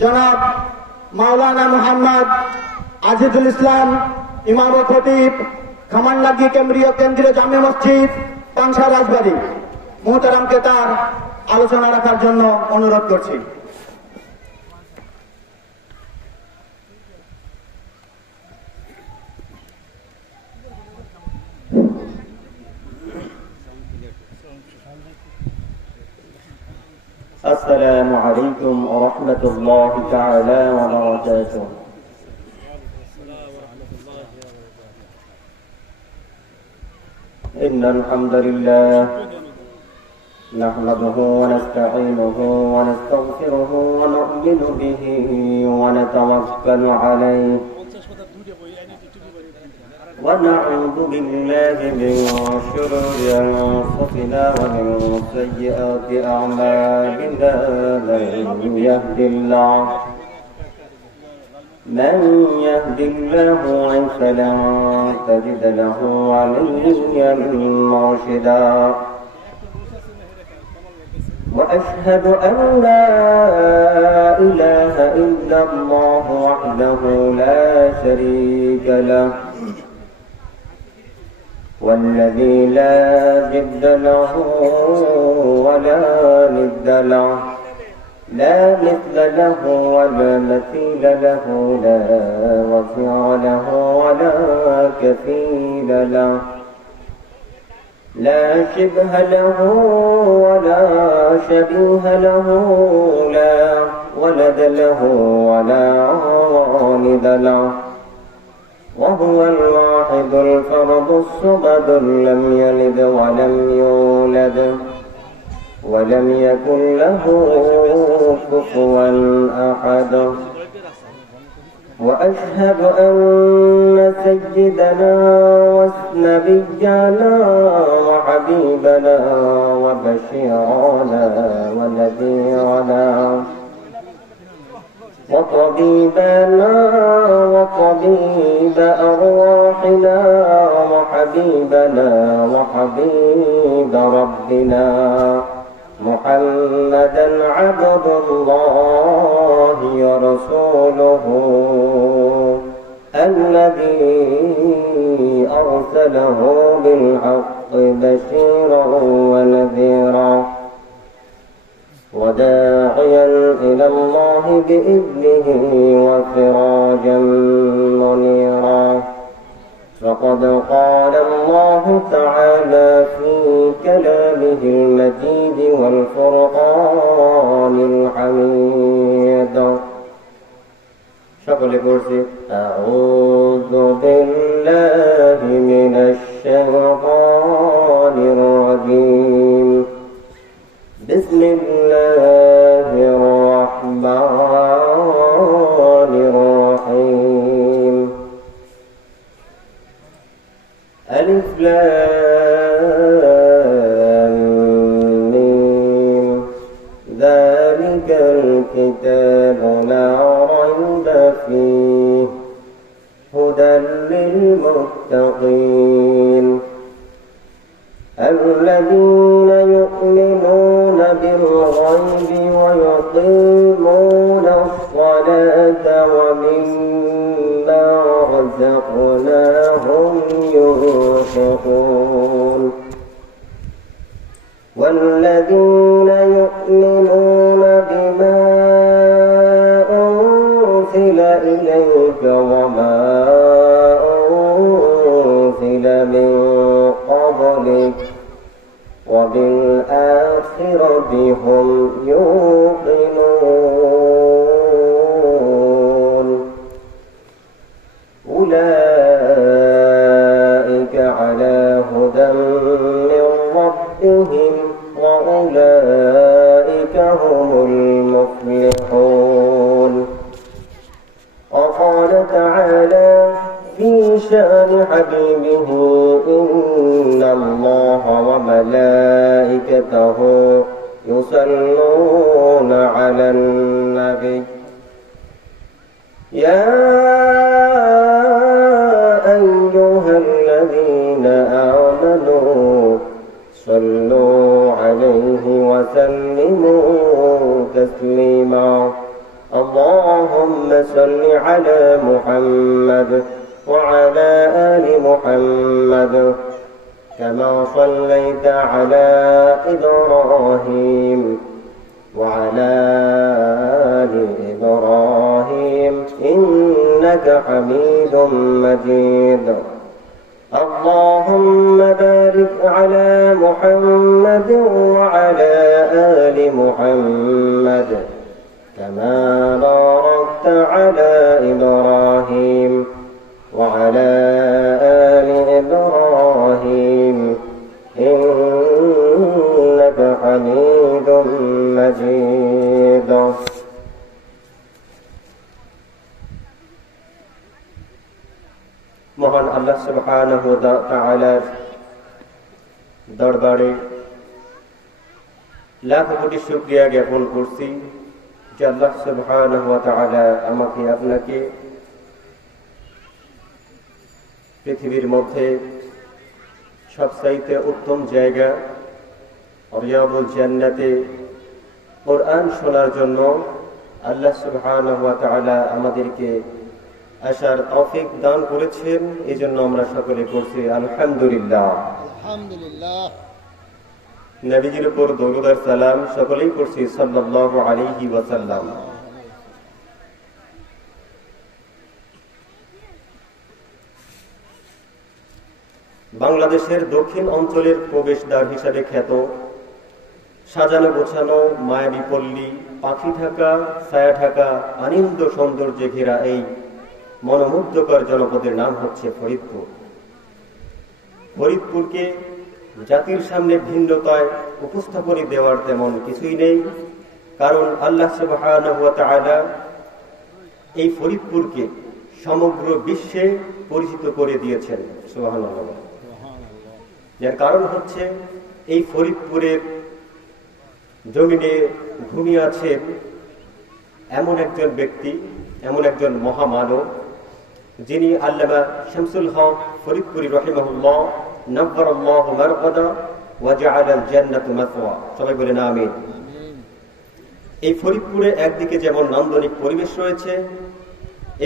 জনাব মাওলানা মোহাম্মদ আজিজুল ইসলাম ইমাম ও খতিব খামারনাগী কেন্দ্রীয় জামে মসজিদ পাংশা রাজবাড়ী মোহতারামকে তার আলোচনা রাখার জন্য অনুরোধ করছি। السلام عليكم ورحمة الله تعالى وبركاته. إن الحمد لله نحمده ونستعينه ونستغفره ونؤمن به ونتوكل عليه ونعوذ بالله من شرور أنفسنا ومن سيئات أعمالنا. من يهد الله فلا تجد له وليا مرشدا. وأشهد أن لا إله إلا الله وحده لا شريك له والذي لا جد له ولا ند له لا مثل له ولا مثيل له لا وفي له ولا كفيل له لا شبه له ولا شبيه له لا ولد له ولا والد له وهو الواحد الفرد الصمد لم يلد ولم يولد ولم يكن له كفوا أحد. وأشهد أن سيدنا ونبينا وحبيبنا وبشيرنا ونذيرنا وطبيبنا وطبيب أرواحنا وحبيبنا وحبيب ربنا محمدا عبد الله ورسوله الذي أرسله بالحق بشيرا ونذيرا وداعيا إلى الله بإذنه وسراجا منيرا. فقد قال الله تعالى في كلامه المجيد والفرقان الحميد. شكرا لكرسي. أعوذ بالله من الشيطان الرجيم. بسم الله الرحمن الرحيم. ألف لام ميم ذلك الكتاب لا ريب فيه هدى للمتقين الذين يؤمنون بالغيب ويقيمون الصلاة ومما رزقناهم ينفقون والذين يؤمنون بما أنزل إليك وما أنزل من قبلك وبالآخرة هم يوقنون أولئك على هدى من ربهم وأولئك هم المفلحون. وقال تعالى في شأن حبيبه إن الله وملائكته يصلون على النبي يا أيها الذين آمنوا صلوا عليه وسلموا تسليما. اللهم صل على محمد وعلى آل محمد كما صليت على إبراهيم وعلى آل إبراهيم إنك حميد مجيد اللهم بارك على محمد وعلى آل محمد كما باركت على إبراهيم وعلى آل إبراهيم إنك حميد مجيد মহান আল্লাহ সুবহানাহু ওয়া তাআলার দরবারে লাখ কোটি শুকরিয়া জ্ঞাপন করছি যে আল্লাহ সুবহানাহু ওয়া তাআলা আমাকে আপনাকে পৃথিবীর মধ্যে সবচাইতে উত্তম জায়গা রিয়াদুল জান্নাতে কোরআন শোনার জন্য আল্লাহ সুবহানাহু ওয়া তাআলা আমাদেরকে আসার তৌফিক দান করেছেন। এই জন্য আমরা সকলে করছি আলহামদুলিল্লাহ। আলহামদুলিল্লাহ। নবীজির উপর দরুদ আর সালাম সকলেই করছি সাল্লাল্লাহু আলাইহি ওয়াসাল্লাম। বাংলাদেশের দক্ষিণ অঞ্চলের প্রবেশদ্বার হিসাবে খ্যাত সাজানো গোছানো মায়াবী পল্লী, পাখি ঢাকা, ছায়া ঢাকা, আনন্দ সৌন্দর্যে ঘেরা এই মনোমুগ্ধকর জনপদের নাম হচ্ছে ফরিদপুর। ফরিদপুরকে জাতির সামনে ভিন্নতায় উপস্থাপনী দেওয়ার তেমন কিছুই নেই, কারণ আল্লাহ সুবহানাহু ওয়া তাআলা এই ফরিদপুরকে সমগ্র বিশ্বে পরিচিত করে দিয়েছেন। সুবহানাল্লাহ। যার কারণ হচ্ছে এই ফরিদপুরের জমিনে ঘুমিয়ে আছেন এমন একজন ব্যক্তি, এমন একজন মহামানব, যিনি আল্লামা শামসুল হক ফরিদপুরি রাহিমাহুল্লাহ নাব্বারাল্লাহু মারকাদা ওয়া জাআলাল জান্নাতু মাসওয়া। সবাই বলেন আমিন। এই ফরিদপুরে একদিকে যেমন নান্দনিক পরিবেশ রয়েছে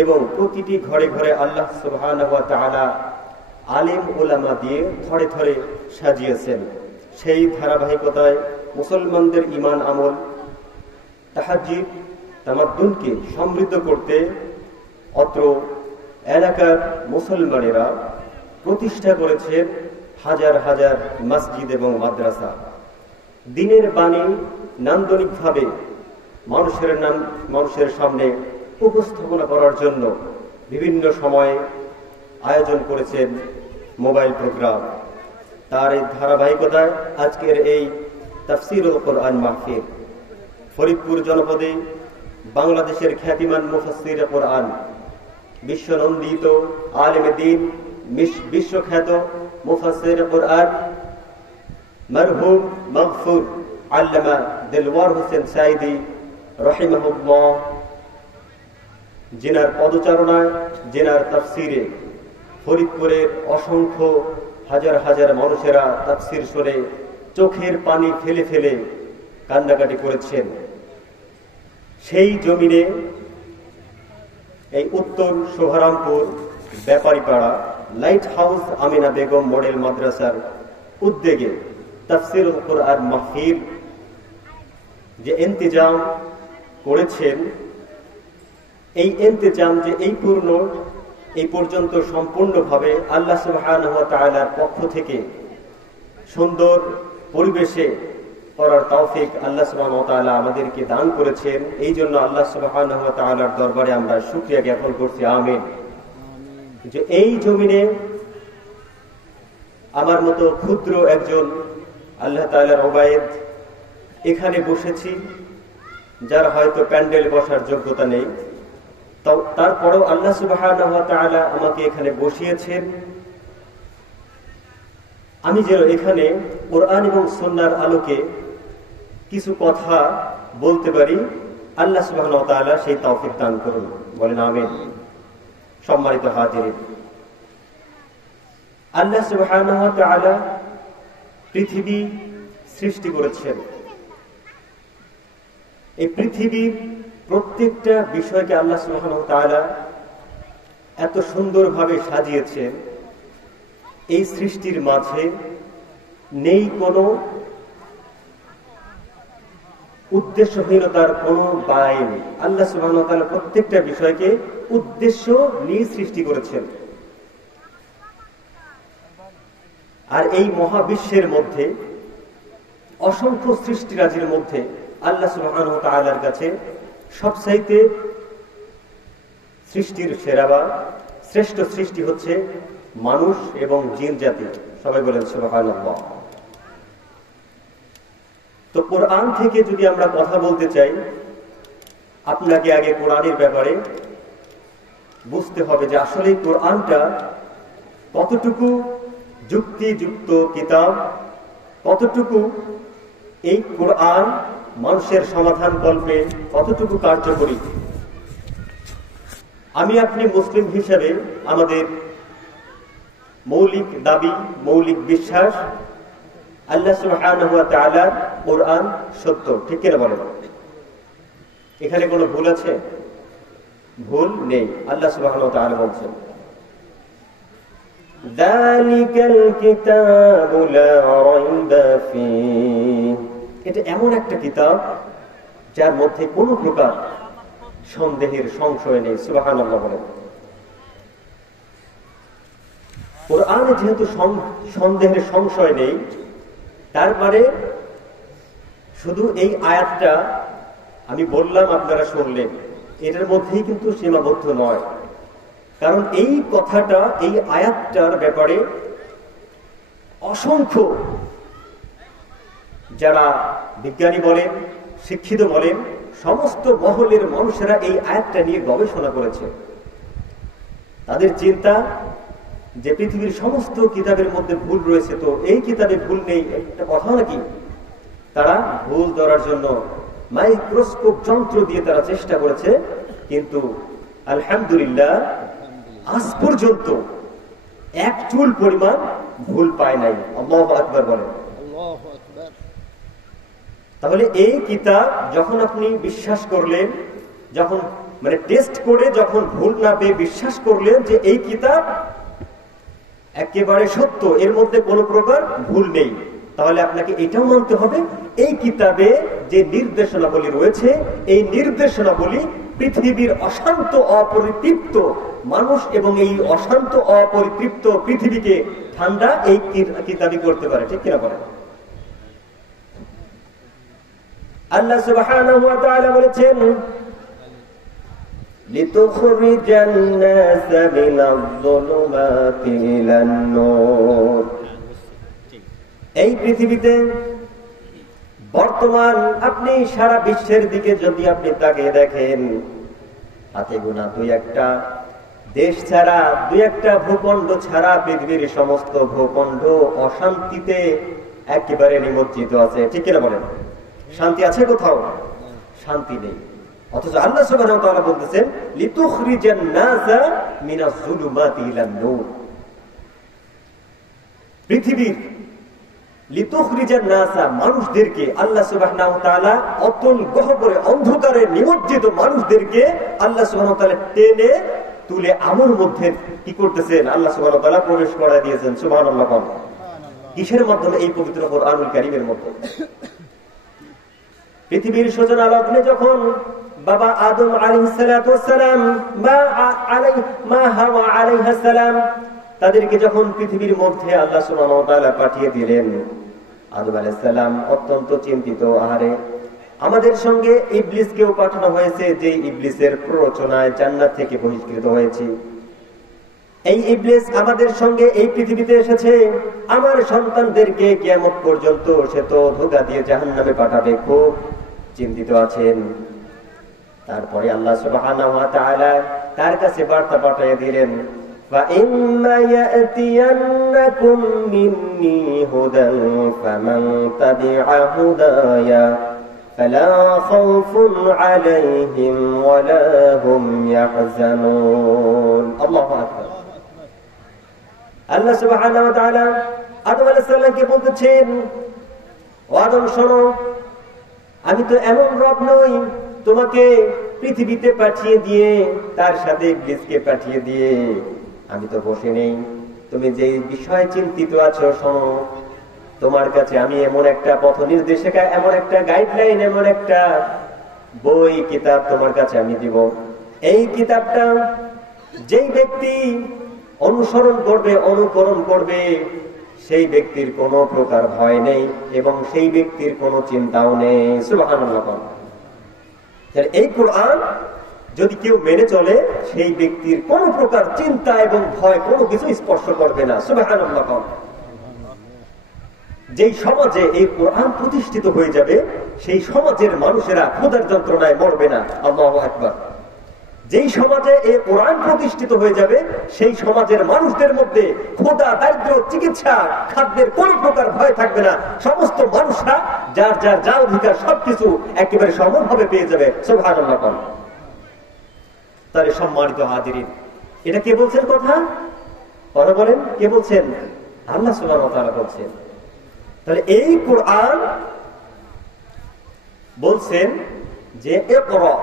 এবং প্রতিটি ঘরে ঘরে আল্লাহ সুবহানাহু ওয়া তাআলা আলেম ওলামা দিয়ে থরে থরে সাজিয়েছেন। সেই ধারাবাহিকতায় মুসলমানদের ঈমান আমল তাহাজ্জুদ তামাদ্দুনকে সমৃদ্ধ করতে অত্র এলাকার মুসলমানেরা প্রতিষ্ঠা করেছেন হাজার হাজার মসজিদ এবং মাদ্রাসা। দ্বীনের বাণী নান্দনিকভাবে মানুষের সামনে উপস্থাপনা করার জন্য বিভিন্ন সময়ে আয়োজন করেছেন মোবাইল প্রোগ্রাম। তার এই ধারাবাহিকতায় আজকের এই তাফসীরুল কোরআন মাহফিল ফরিদপুর জনপদে বাংলাদেশের খ্যাতিমান মুফাসসিরে কোরআন, বিশ্বনন্দিত আলেমে দ্বীন, বিশ্বখ্যাত মুফাসসিরে কোরআন মরহুম মাগফুর আল্লামা দিলওয়ার হোসেন সাঈদী রাহিমাহুল্লাহ, যিনার পদচারণায়, যিনার তাফসীরে ফরিদপুরের অসংখ্য হাজার হাজার মানুষেরা তাফসীর শুনে চোখের পানি ফেলে ফেলে কান্নাকাটি করেছেন। সেই জমিনে এই উত্তর Shobharampur Byaparipara light house Amina Begum model মাদ্রাসার উদ্যোগে তাফসীরুল কোরআন মাহফিল যে ইন্তজাম করেছেন, এই ইন্তজাম যে এই পর্যন্ত সম্পূর্ণভাবে আল্লাহ সুবহানাহু ওয়া তাআলার পক্ষ থেকে সুন্দর পরিবেশে করার তৌফিক আল্লাহ সুবহানাহু ওয়া তাআলা আমাদেরকে দান করেছেন। এই জন্য আল্লাহ সুবহানাহু ওয়া তাআলার দরবারে আমরা শুকরিয়া জ্ঞাপন করছি আমিন। যে এই জমিনে আমার মতো ক্ষুদ্র একজন আল্লাহ তাআলার ওবায়েদ এখানে বসেছি, যার হয়তো প্যান্ডেল বসার যোগ্যতা নেই, তারপরেও আল্লাহ সুবহানাহু ওয়া তাআলা আমাকে এখানে বসিয়েছেন। আমি যেন এখানে কোরআন এবং সুন্নাহর আলোকে কিছু কথা বলতে পারি, আল্লাহ সুবহানাহু ওয়া তাআলা সেই তৌফিক দান করুন। বলেন আমিন। সম্মানিত হাজিরিন, আল্লাহ সুবহানাহু ওয়া তাআলা পৃথিবী সৃষ্টি করেছেন। এই পৃথিবীর প্রত্যেকটা বিষয়কে আল্লাহ সুবহানাহু ওয়া তাআলা এত সুন্দরভাবে সাজিয়েছেন, এই সৃষ্টির মাঝে নেই কোনো উদ্দেশ্যহীনতার কোনো বাই নেই। আল্লাহ সুবহানাহু ওয়া তাআলা প্রত্যেকটা বিষয়কে উদ্দেশ্য নিয়ে সৃষ্টি করেছেন। আর এই মহাবিশ্বের মধ্যে অসংখ্য সৃষ্টিরাজির মধ্যে আল্লাহ সুবহানাহু ওয়া তাআলার কাছে সবচাইতে সৃষ্টির সেরা বা শ্রেষ্ঠ সৃষ্টি হচ্ছে মানুষ এবং জিন জাতি। সবাই বলেন সুবহানাল্লাহ। তো কোরআন থেকে যদি আমরা কথা বলতে চাই, আপনাকে আগে কোরআনের ব্যাপারে বুঝতে হবে যে আসলে কোরআনটা কতটুকু যুক্তিযুক্ত কিতাব, কতটুকু এই কোরআন মানুষের সমাধান কল্পে কতটুকু কার্যকরী। আমি আপনি মুসলিম হিসেবে আমাদের মৌলিক দাবি, মৌলিক বিশ্বাস আল্লাহ সুবহানাহু ওয়া তাআলা কোরআন সত্য, ঠিক কিনা বলেন? এখানে কোনো ভুল আছে? ভুল নেই। আল্লাহ সুবহানাহু ওয়া তাআলা বলছেন যালিকাল কিতাবু লা রাইবা ফীহ, এটা এমন একটা কিতাব যার মধ্যে কোনো প্রকার সন্দেহের সংশয় নেই। সুবহানাল্লাহ বলেন। কোরআনে যেহেতু সন্দেহের সংশয় নেই, তারপরে শুধু এই আয়াতটা আমি বললাম, আপনারা শুনলেন, এটার মধ্যেই কিন্তু সীমাবদ্ধ নয়। কারণ এই কথাটা, এই আয়াতটার ব্যাপারে অসংখ্য যারা বিজ্ঞানী বলেন, শিক্ষিত বলেন, সমস্ত মহলের মানুষেরা এই আয়াতটা নিয়ে গবেষণা করেছে। তাদের চিন্তা যে পৃথিবীর সমস্ত কিতাবের মধ্যে ভুল রয়েছে, তো এই কিতাবে ভুল নেই, একটা কথা নাকি? তারা ভুল ধরার জন্য মাইক্রোস্কোপ যন্ত্র দিয়ে তারা চেষ্টা করেছে, কিন্তু আলহামদুলিল্লাহ আজ পর্যন্ত এক চুল পরিমাণ ভুল পায় নাই। আল্লাহু আকবার বলেন। তাহলে এই কিতাব যখন আপনি বিশ্বাস করলেন, যখন মানে টেস্ট করে যখন ভুল না পেয়ে বিশ্বাস করলেন যে এই কিতাব একেবারে সত্য, এর মধ্যে কোনো প্রকার ভুল নেই, তাহলে আপনাকে এটাও মানতে হবে এই কিতাবে যে নির্দেশনাবলী রয়েছে, এই নির্দেশনাবলী পৃথিবীর অশান্ত অপরিতৃপ্ত মানুষ এবং এই অশান্ত অপরিতৃপ্ত পৃথিবীকে ঠান্ডা এই কিতাবই করতে পারে, ঠিক কিনা বলেন? আল্লাহ সুবহানাহু ওয়া তাআলা বলেছেন লিতুখরিজান নাস মিনাজ-যুলুমাতি ইলান-নূর। এই পৃথিবীতে বর্তমান আপনি সারা বিশ্বের দিকে যদি আপনি তাকিয়ে দেখেন, হাতে গোনা দুই একটা দেশ ছাড়া, দুই একটা ভূখণ্ড ছাড়া পৃথিবীর সমস্ত ভূখণ্ড অশান্তিতে একেবারে নিমজ্জিত আছে, ঠিক কিনা বলেন? শান্তি আছে কোথাও? শান্তি নেই। অথচ আল্লাহ সুবহানাহু ওয়া তাআলা বলতেছেন লিতুখরিজান নাসা মিনাজ-যুলুমাতি ইলান-নূর। পৃথিবীর লিতুখরিজান নাসা মানুষদেরকে আল্লাহ সুবহানাহু ওয়া তাআলা অতল গহ্বরে অন্ধকারে নিমজ্জিত মানুষদেরকে আল্লাহ সুবহানাহু ওয়া তাআলা টেনে তুলে আলোর মধ্যে কি করতেছেন? আল্লাহ সুবহানাহু ওয়া তাআলা প্রবেশ করায় দিয়েছেন। সুবহানাল্লাহ। কিসের মাধ্যমে? এই পবিত্র কোরআনুল কারীমের মধ্যে। পৃথিবীর সূচনা লগ্নে যখন বাবা আদম আলাইহিস সালাতু ওয়াস সালাম মা হাওয়া আলাইহিস সালাম তাদেরকে যখন পৃথিবীর মধ্যে আল্লাহ সুবহানাহু ওয়া তাআলা পাঠিয়ে দিলেন, আদম আলাইহিস সালাম অত্যন্ত চিন্তিত, আহারে আমাদের সঙ্গে ইবলিসকেও পাঠানো হয়েছে, যে ইবলিসের প্ররোচনায় জান্নাত থেকে বহিষ্কৃত হয়েছি। এই ইবলিস আমাদের সঙ্গে এই পৃথিবীতে এসেছে, আমার সন্তানদেরকে কিয়ামত পর্যন্ত সে তো ধোঁকা দিয়ে জাহান্নামে পাঠাবে, খুব চিন্তিত আছেন। তারপরে আল্লাহ সুবহানাহু ওয়া তাআলা তার কাছে বার্তা পাঠিয়ে দিলেন, فَإِمَّا يَأْتِيَنَّكُم مِّنِّي هُدًى فَمَن تَبِعَ هُدَايَ فَلَا خَوْفٌ عَلَيْهِمْ وَلَا هُمْ يَحْزَنُونَ। আল্লাহু আকবার। আল্লাহ সুবহানাহু ওয়া তাআলা আদম আলাইহিস সালামকে বলতেছেন, ও আদম শোনো, আমি তো এমন রব নই তোমাকে পৃথিবীতে পাঠিয়ে দিয়ে তার সাথে ইবলিসকে পাঠিয়ে দিয়ে আমি তো বসে নেই, তুমি যে বিষয়ে চিন্তিত আছো শোনো, তোমার কাছে আমি এমন একটা পথ নির্দেশিকা, এমন একটা গাইডলাইন, এমন একটা বই কিতাব তোমার কাছে আমি দিব। এই কিতাবটা যেই ব্যক্তি অনুসরণ করবে, অনুকরণ করবে, সেই ব্যক্তির কোনো প্রকার ভয় নেই এবং সেই ব্যক্তির কোনো চিন্তাও নেই। সুবহানাল্লাহ। এই কোরআন যদি কেউ মেনে চলে, সেই ব্যক্তির কোনো প্রকার চিন্তা এবং ভয় কোনো কিছু স্পর্শ করবে না। সুবহানাল্লাহ। যেই সমাজে এই কোরআন প্রতিষ্ঠিত হয়ে যাবে, সেই সমাজের মানুষেরা ক্ষুধার যন্ত্রণায় মরবে না। আল্লাহু আকবার। যেই সমাজে এই কোরআন প্রতিষ্ঠিত হয়ে যাবে, সেই সমাজের মানুষদের মধ্যে ক্ষুধা, দারিদ্র, চিকিৎসা, খাদ্যের কোন প্রকার ভয় থাকবে না। সমস্ত মানুষরা যার যার যা অধিকার সবকিছু একেবারে সমানভাবে পেয়ে যাবে। সুবহানাল্লাহ। তাহলে সম্মানিত হাজিরিন, এটা কে বলছেন কথা বলেন? কে বলছেন? আল্লাহ সুবহানাহু ওয়া তাআলা বলছেন। তাহলে এই কোরআন বলছেন যে ইকরা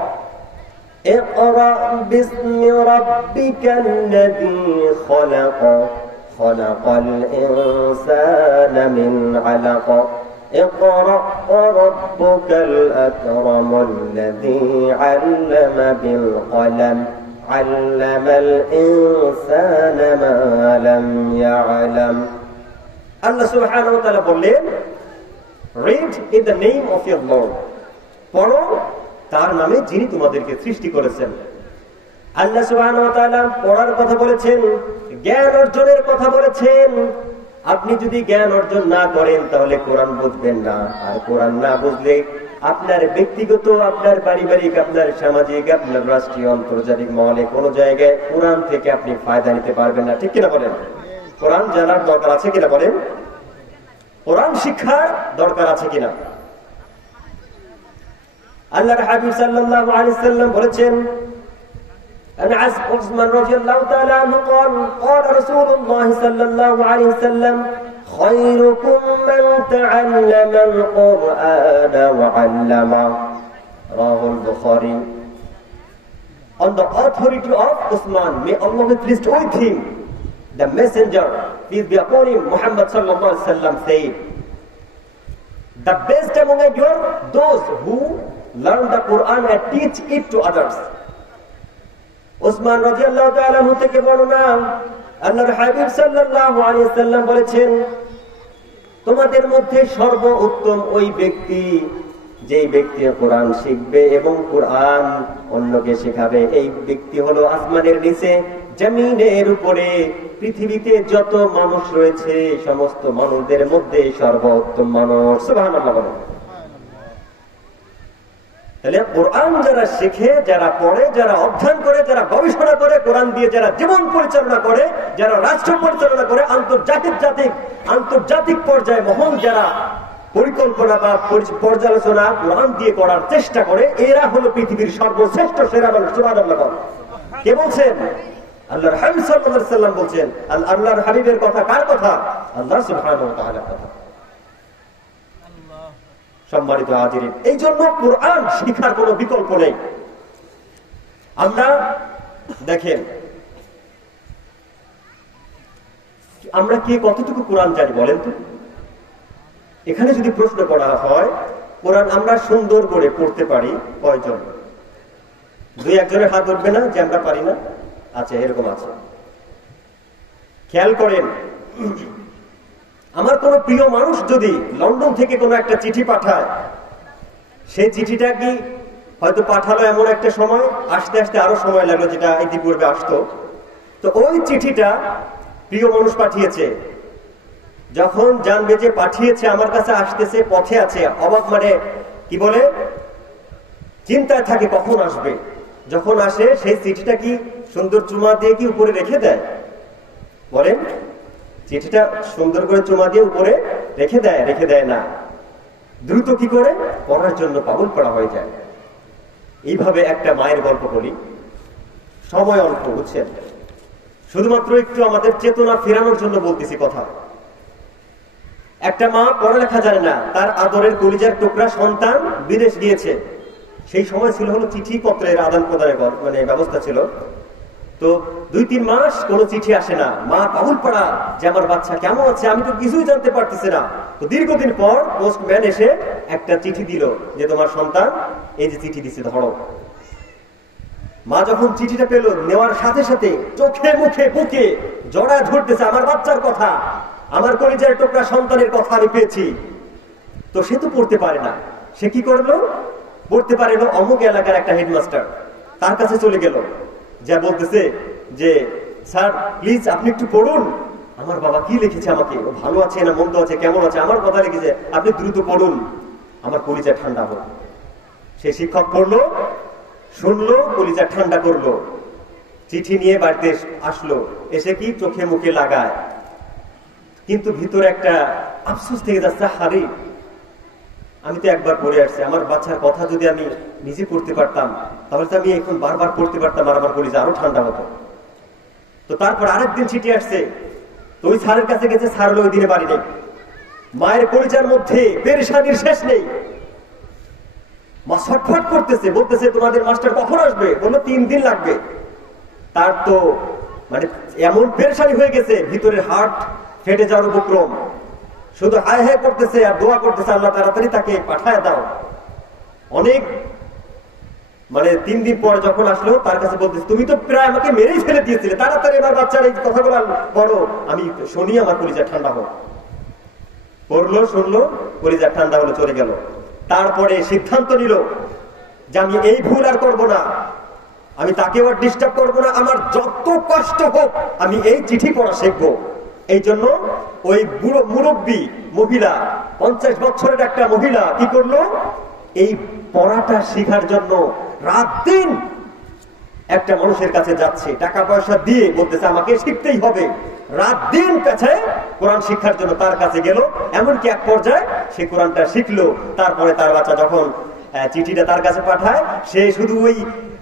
اقرأ باسم ربك الذي خلق خلق الإنسان من علق اقرأ وربك الأكرم الذي علم بالقلم علم الإنسان ما لم يعلم. Allah subhanahu wa ta'ala বললেন, read in the name of your Lord, পড়ো তার নামে যিনি তোমাদেরকে সৃষ্টি করেছেন। আল্লাহ সুবহানাহু ওয়া তাআলা পড়ার কথা বলেছেন, জ্ঞান অর্জনের কথা বলেছেন। আপনি যদি জ্ঞান অর্জন না করেন তাহলে কোরআন বুঝবেন না, আর কোরআন না বুঝলে আপনার ব্যক্তিগত, আপনার পারিবারিক, আপনার সামাজিক, আপনার রাষ্ট্রীয়, আন্তর্জাতিক মহলে কোনো জায়গায় কোরআন থেকে আপনি ফায়দা নিতে পারবেন না। ঠিক কিনা বলেন? কোরআন জানার দরকার আছে কিনা বলেন? কোরআন শিক্ষার দরকার আছে কিনা? আল্লাহর হাবিব সাল্লাল্লাহু আলাইহি ওয়াসাল্লাম বলেছেন, আন উসমান রাদিয়াল্লাহু তাআলা আনহু قال قال رسول الله صلى الله عليه وسلم خيركم من تعلم القرآن وعلمه. رواه البخاري. On the authority of Uthman, may Allah be pleased with him, the messenger, peace be upon him, Muhammad sallallahu alaihi wasallam said, the best among you are those who learn the Quran and teach it to others. Usman রাদিয়াল্লাহু তাআলা আনহু থেকে বর্ণনা, আল্লাহর হাবিব সাল্লাল্লাহু আলাইহি ওয়াসাল্লাম বলেছেন, তোমাদের মধ্যে সর্বোত্তম ওই ব্যক্তি যেই ব্যক্তি কোরআন শিখবে এবং কোরআন অন্যকে শেখাবে। এই ব্যক্তি হলো আসমানের নিচে, জমিনের উপরে, পৃথিবীতে যত মানুষ রয়েছে সমস্ত মানুষদের মধ্যে সর্বোত্তম মানুষ। সুবহানাল্লাহ। তাহলে কোরআন যারা শেখে, যারা পড়ে, যারা অধ্যয়ন করে, যারা গবেষণা করে, কোরআন দিয়ে যারা জীবন পরিচালনা করে, যারা রাষ্ট্র পরিচালনা করে, আন্তর্জাতিক পর্যায়ে মহল যারা পরিকল্পনা বা পর্যালোচনা কোরআন দিয়ে করার চেষ্টা করে, এরা হলো পৃথিবীর সর্বশ্রেষ্ঠ সেরা মানুষ। সুবহানাল্লাহ। কে বলছেন? আল্লাহর হাবিব সাল্লাল্লাহু আলাইহি ওয়াসাল্লাম বলছেন। আল্লাহর হাবিবের কথা কার কথা? আল্লাহ সুবহানাহু ওয়া তাআলার কথা। সম্মানিত হাজিরিন, এই জন্য কোরআন শিক্ষার কোনো বিকল্প নেই। আমরা দেখেন, আমরা কে কতটুকু কোরআন জানি বলেন তো? এখানে যদি প্রশ্ন করা হয়, কোরআন আমরা সুন্দর করে পড়তে পারি কয়জন? দুই একজনের হাত উঠবে না যে আমরা পারি না? আচ্ছা, এরকম আছে। খেয়াল করেন, আমার কোন প্রিয় মানুষ যদি লন্ডন থেকে কোনো একটা চিঠি পাঠায়, সেই চিঠিটা কি হয়তো পাঠালো এমন একটা সময়, আসতে আসতে আরো সময় লাগলো যেটা ইতিপূর্বে আসতো, তো ওই চিঠিটা প্রিয় মানুষ পাঠিয়েছে, যখন জানবে যে পাঠিয়েছে, আমার কাছে আসতেছে, পথে আছে, অবাক মানে কি বলে চিন্তায় থাকে কখন আসবে। যখন আসে সেই চিঠিটা কি সুন্দর চুমা দিয়ে কি উপরে রেখে দেয়? বলেন, চিঠিটা সুন্দর করে চুমা দিয়ে উপরে রেখে দেয়? রেখে দেয় না। দ্রুত কি করে পড়ার জন্য পাগল পড়া হয়ে যায়। এইভাবে একটা মায়ের গল্প বলি, সময় অল্প, বুঝছেন, শুধুমাত্র একটু আমাদের চেতনা ফেরানোর জন্য বলতেছি কথা। একটা মা পড়ালেখা জানে না, তার আদরের কলিজার টুকরা সন্তান বিদেশ গিয়েছে, সেই সময় ছিল হলো চিঠি পত্রের আদান প্রদানের মানে ব্যবস্থা ছিল। তো 2-3 মাস কোনো চিঠি আসে না। মা পাগল পড়া যে আমার বাচ্চা কেমন আছে, আমি তো কিছুই জানতে পারতেছি না। তো দীর্ঘদিন পর পোস্টম্যান এসে একটা চিঠি দিল যে তোমার সন্তান এই যে চিঠি দিচ্ছে ধরো। মা যখন চিঠিটা পেল, নেওয়ার সাথে সাথে চোখে মুখে বুকে জড়ায় ধরতেছে আমার বাচ্চার কথা, আমার কলিজার টুকরা সন্তানের কথা আমি পেয়েছি। তো সে তো পড়তে পারে না, সে কি করলো, পড়তে পারে না, অমুক এলাকার একটা হেডমাস্টার তার কাছে চলে গেল, যা বলতেছে যে স্যার প্লিজ আপনি একটু পড়ুন, আমার বাবা কি লিখেছে আমাকে, ও ভালো আছে না মন্দ আছে কেমন আছে আমার কথা লিখেছে, আপনি দ্রুত পড়ুন, আমার কলিজা ঠান্ডা হোক। সে শিক্ষক পড়লো, শুনলো, কলিজা ঠান্ডা করলো, চিঠি নিয়ে বাড়িতে আসলো, এসে কি চোখে মুখে লাগায়, কিন্তু ভিতরে একটা আফসোস থেকে যাচ্ছে, হারে আমি তো একবার পড়ে আসছি, আমার বাচ্চার কথা যদি আমি নিজে পড়তে পারতাম তাহলে তো আমি এখন বারবার পড়তে পারতাম আর আমার কলিজা আরো ঠান্ডা হতো। তো তারপর আরেকদিন চিঠি আসছে, তো ওই স্যারের কাছে গেছে, স্যার হলো ওই দিনে বাড়ি নেই। মায়ের কলিজার মধ্যে পেরেশানির শেষ নেই, মা ছটফট করতেছে, বলতেছে তোমাদের মাস্টার কখন আসবে, বললো 3 দিন লাগবে। তার তো মানে এমন পেরেশানি হয়ে গেছে, ভিতরের হার্ট ফেটে যাওয়ার উপক্রম, শুধু হায় হায় করতেছে আর দোয়া করতেছে, আল্লাহ তাড়াতাড়ি তাকে পাঠায় দাও। অনেক মানে 3 দিন পর যখন আসলো তার কাছে বলতেছে তুমি তো প্রায় আমাকে মেরেই ফেলে দিয়েছিলে, তাড়াতাড়ি এবার বাচ্চার এই কথাগুলো পড়ো, আমি শুনি আমার কলিজা ঠান্ডা হোক। পড়লো, শুনলো, কলিজা ঠান্ডা হলো, চলে গেল। তারপরে সিদ্ধান্ত নিল যে আমি এই ভুল আর করবো না, আমি তাকে আর ডিস্টার্ব করবো না, আমার যত কষ্ট হোক আমি এই চিঠি পড়া শিখবো। এই জন্য ওই বুড়ো মুরব্বী মহিলা, 50 বছরের একটা মহিলা কি করলো, এই পড়াটা শেখার জন্য রাত দিন একটা মানুষের কাছে যাচ্ছে, টাকা পয়সা দিয়ে বলতেছে আমাকে শিখতেই হবে, রাত দিন কাছে কোরআন শিক্ষার জন্য তার কাছে গেল। এমনকি এক পর্যায়ে সে কোরআনটা শিখলো। তারপরে তার বাচ্চা যখন চিঠিটা তার কাছে পাঠায়, সে শুধু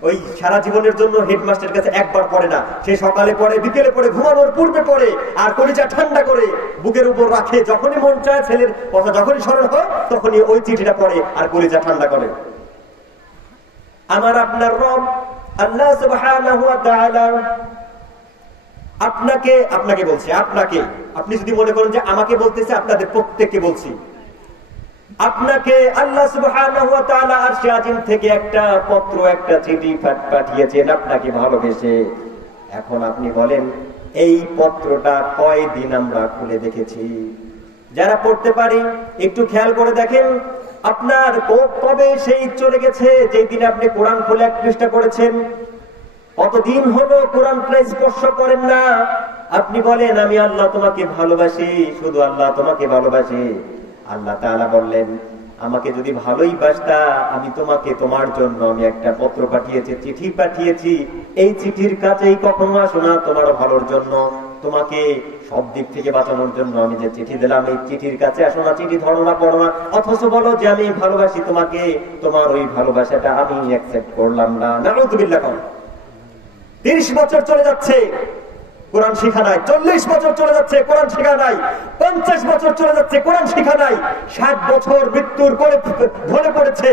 ওই সারা জীবনের জন্য হেডমাস্টারের কাছে একবার পড়ে না, সে সকালে পড়ে, বিকেলে পড়ে, ঘুমানোর পূর্বে পড়ে, আর কলিজা ঠান্ডা করে বুকের উপর রাখে, যখনই মন চায় ছেলের কথা যখনই স্মরণ হয় তখনই ওই চিঠিটা পড়ে আর কলিজা ঠান্ডা করে। আমার আপনার রব আল্লাহ সুবহানাহু ওয়া তাআলা আপনাকে বলছি, আপনি যদি মনে করেন যে আমাকে বলতেছে, আপনাদের প্রত্যেককে বলছি, আপনাকে আল্লাহ সুবহানাহু ওয়া তাআলা আরশে আজিম থেকে একটা পত্র, একটা চিঠি পাঠিয়েছেন আপনাকে ভালোবেসে। এখন আপনি বলেন এই পত্রটা কয়দিন আমরা খুলে দেখেছি? যারা পড়তে পারি একটু খেয়াল করে দেখেন, আপনার কবে সেই চলে গেছে যেই দিন আপনি কোরআন খুলে 1 পৃষ্ঠা করেছেন? কতদিন হলো কোরআনটা স্পর্শ করেন না? আপনি বলেন আমি আল্লাহ তোমাকে ভালোবাসি, শুধু আল্লাহ তোমাকে ভালোবাসি। আল্লাহ তাআলা বললেন আমাকে যদি ভালোই বাসতা আমি তোমাকে, তোমার জন্য আমি একটা পত্র পাঠিয়েছি, চিঠি পাঠিয়েছি, এই চিঠির কাছেই কখনো আসো না, তোমার ভালোর জন্য, তোমাকে সব দিক থেকে বাঁচানোর জন্য আমি যে চিঠি দিলাম, এই চিঠির কাছে আসো না, চিঠি ধরো না, পড়ো না, অথচ বলো যে আমি ভালোবাসি তোমাকে, তোমার ওই ভালোবাসাটা আমি অ্যাকসেপ্ট করলাম না। নাউযুবিল্লাহ। 30 বছর চলে যাচ্ছে কোরআন শিখা নাই, 40 বছর চলে যাচ্ছে কোরআন শিখা নাই, 50 বছর চলে যাচ্ছে কোরআন শিখা নাই, 60 বছর মৃত্যুর করে ধরে পড়েছে।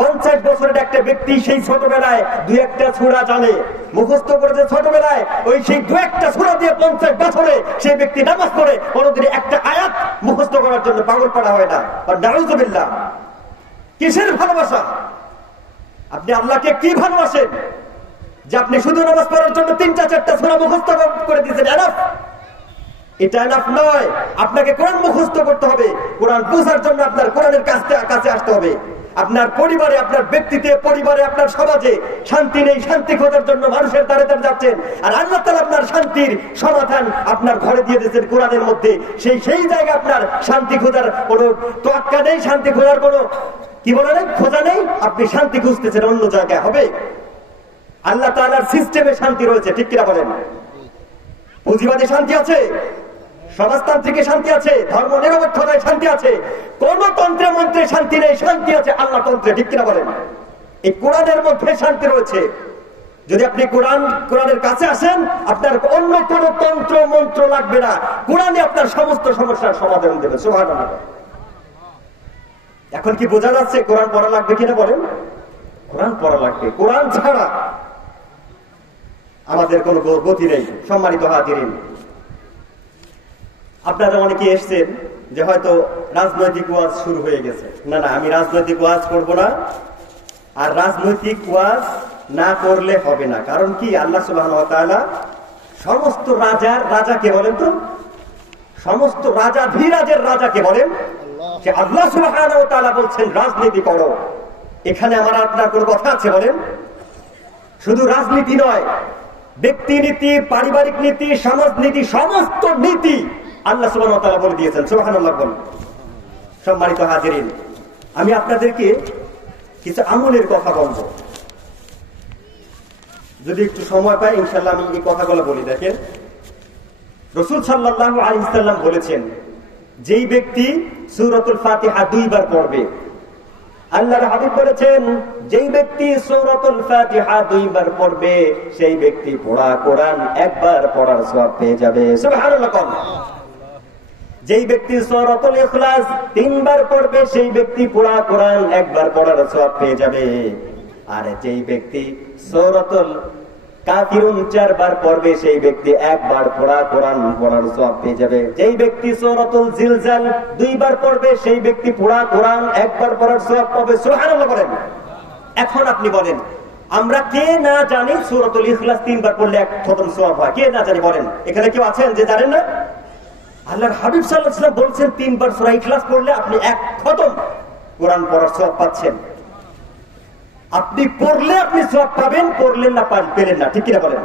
50 বছরের একটা ব্যক্তি সেই ছোটবেলায় 2-1টা সূরা জানে, মুখস্থ করেছে ছোটবেলায়, ওই সেই 2-1টা সূরা দিয়ে 50 বছরে সেই ব্যক্তি নামাজ পড়ে, কোনদিন একটা আয়াত মুখস্থ করার জন্য পাগল পড়া হয় না। আর নাউযুবিল্লাহ, কিসের ভালোবাসা? আপনি আল্লাহকে কি ভালোবাসেন যে আপনি শুধু নামাজ পড়ার জন্য 3-4টা সূরা মুখস্থ করে দিয়েছেন? এনাফ? এটা এনাফ নয়। আপনাকে কোরআন মুখস্থ করতে হবে, কোরআন বোঝার জন্য আপনার কোরআনের কাছে আসতে হবে। আপনার পরিবারে, আপনার ব্যক্তিতে, পরিবারে, আপনার সমাজে শান্তি নেই, শান্তি খোঁজার জন্য মানুষের দ্বারে দ্বারে যাচ্ছেন, আর আল্লাহ তাআলা আপনার শান্তির সমাধান আপনার ঘরে দিয়ে দিয়েছেন কোরআনের মধ্যে। সেই জায়গায় আপনার শান্তি খোঁজার কোনো তোয়াক্কা নেই, শান্তি খোঁজার কোনো কি বলে নেই, খোঁজা নেই। আপনি শান্তি খুঁজতেছেন অন্য জায়গায়, হবে? আল্লাহ তাআলার সিস্টেমে শান্তি রয়েছে, ঠিক কিনা বলেন? পুঁজিবাদী শান্তি আছে, সমাজতান্ত্রিকে শান্তি আছে, ধর্ম নিরপেক্ষতায় শান্তি আছে, কোন তন্ত্রে মন্ত্রে শান্তি নেই, শান্তি আছে আল্লাহ তন্ত্রে, ঠিক কিনা বলেন? এই কোরআনের মধ্যে শান্তি রয়েছে। যদি আপনি কোরআনের কাছে আসেন, আপনার অন্য কোন তন্ত্র মন্ত্র লাগবে না, কোরআনে আপনার সমস্ত সমস্যার সমাধান দেবে। সুবহানাল্লাহ। এখন কি বোঝা যাচ্ছে কোরআন পড়া লাগবে কিনা বলেন? কোরআন পড়া লাগবে। কোরআন ছাড়া আমাদের কোনো গতি নেই। সম্মানিত হাজিরিন, আপনারা অনেকে এসছেন যে হয়তো রাজনৈতিক ওয়াজ শুরু হয়ে গেছে। না না, আমি রাজনৈতিক ওয়াজ করব না, আর রাজনৈতিক ওয়াজ না করলে হবে না। কারণ কি, আল্লাহ সুবহানাহু ওয়া তাআলা সমস্ত রাজার রাজাকে বলেন তো, সমস্ত রাজাধিরাজের রাজাকে বলেন যে আল্লাহ সুবহানাহু ওয়া তাআলা বলছেন রাজনীতি করো। এখানে আমার আপনার কোনো কথা আছে বলেন? শুধু রাজনীতি নয়, ব্যক্তি নীতি, পারিবারিক নীতি, সমাজনীতি, সমস্ত নীতি আল্লাহ সুবহানাহু ওয়া তাআলা বলে দিয়েছেন। সুবহানাল্লাহ বলেন। সম্মানিত হাজিরিন, আমি আপনাদেরকে কিছু আমলের কথা বলবো, যদি একটু সময় পাই ইনশাআল্লাহ আমি এই কথাগুলো বলি। দেখেন, রাসূল সাল্লাল্লাহু আলাইহি ওয়াসাল্লাম বলেছেন, যেই ব্যক্তি সূরাতুল ফাতিহা 2 বার পড়বে, আল্লাহর হাবিব বলেছেন যেই ব্যক্তি সূরাতুল ফাতিহা 2 বার পড়বে সেই ব্যক্তি পড়া কোরআন 1 বার পড়ার সওয়াব পেয়ে যাবে। সুবহানাল্লাহ। যেই ব্যক্তি সূরাতুল ইখলাস 3 বার পড়বে সেই ব্যক্তি পড়া কোরআন 1 বার পড়ার সওয়াব পেয়ে যাবে। আর যেই ব্যক্তি সূরাতুল কাফিরুন 4 বার পড়বে সেই ব্যক্তি 1 বার পড়া কোরআন পড়ার সওয়াব পেয়ে যাবে। যেই ব্যক্তি সূরাতুল জিলজাল 2 বার পড়বে সেই ব্যক্তি পড়া কোরআন 1 বার পড়ার সওয়াব পাবে। সুবহানাল্লাহ বলেন। এখন আপনি বলেন, আমরা কে না জানি সূরাতুল ইখলাস 3 বার পড়লে 1 খতম সওয়াব হয়? কে না জানি বলেন? এখানে কেউ আছেন যে জানেন না? আল্লাহর হাবিব সাল্লাল্লাহু আলাইহি ওয়াসাল্লাম বলছেন 3 বার সূরা ইখলাস পড়লে আপনি 1 খতম কোরআন পড়ার সওয়াব পাচ্ছেন। আপনি পড়লে আপনি সওয়াব পাবেন, পড়লেন না পেলেন না, ঠিক কিনা বলেন?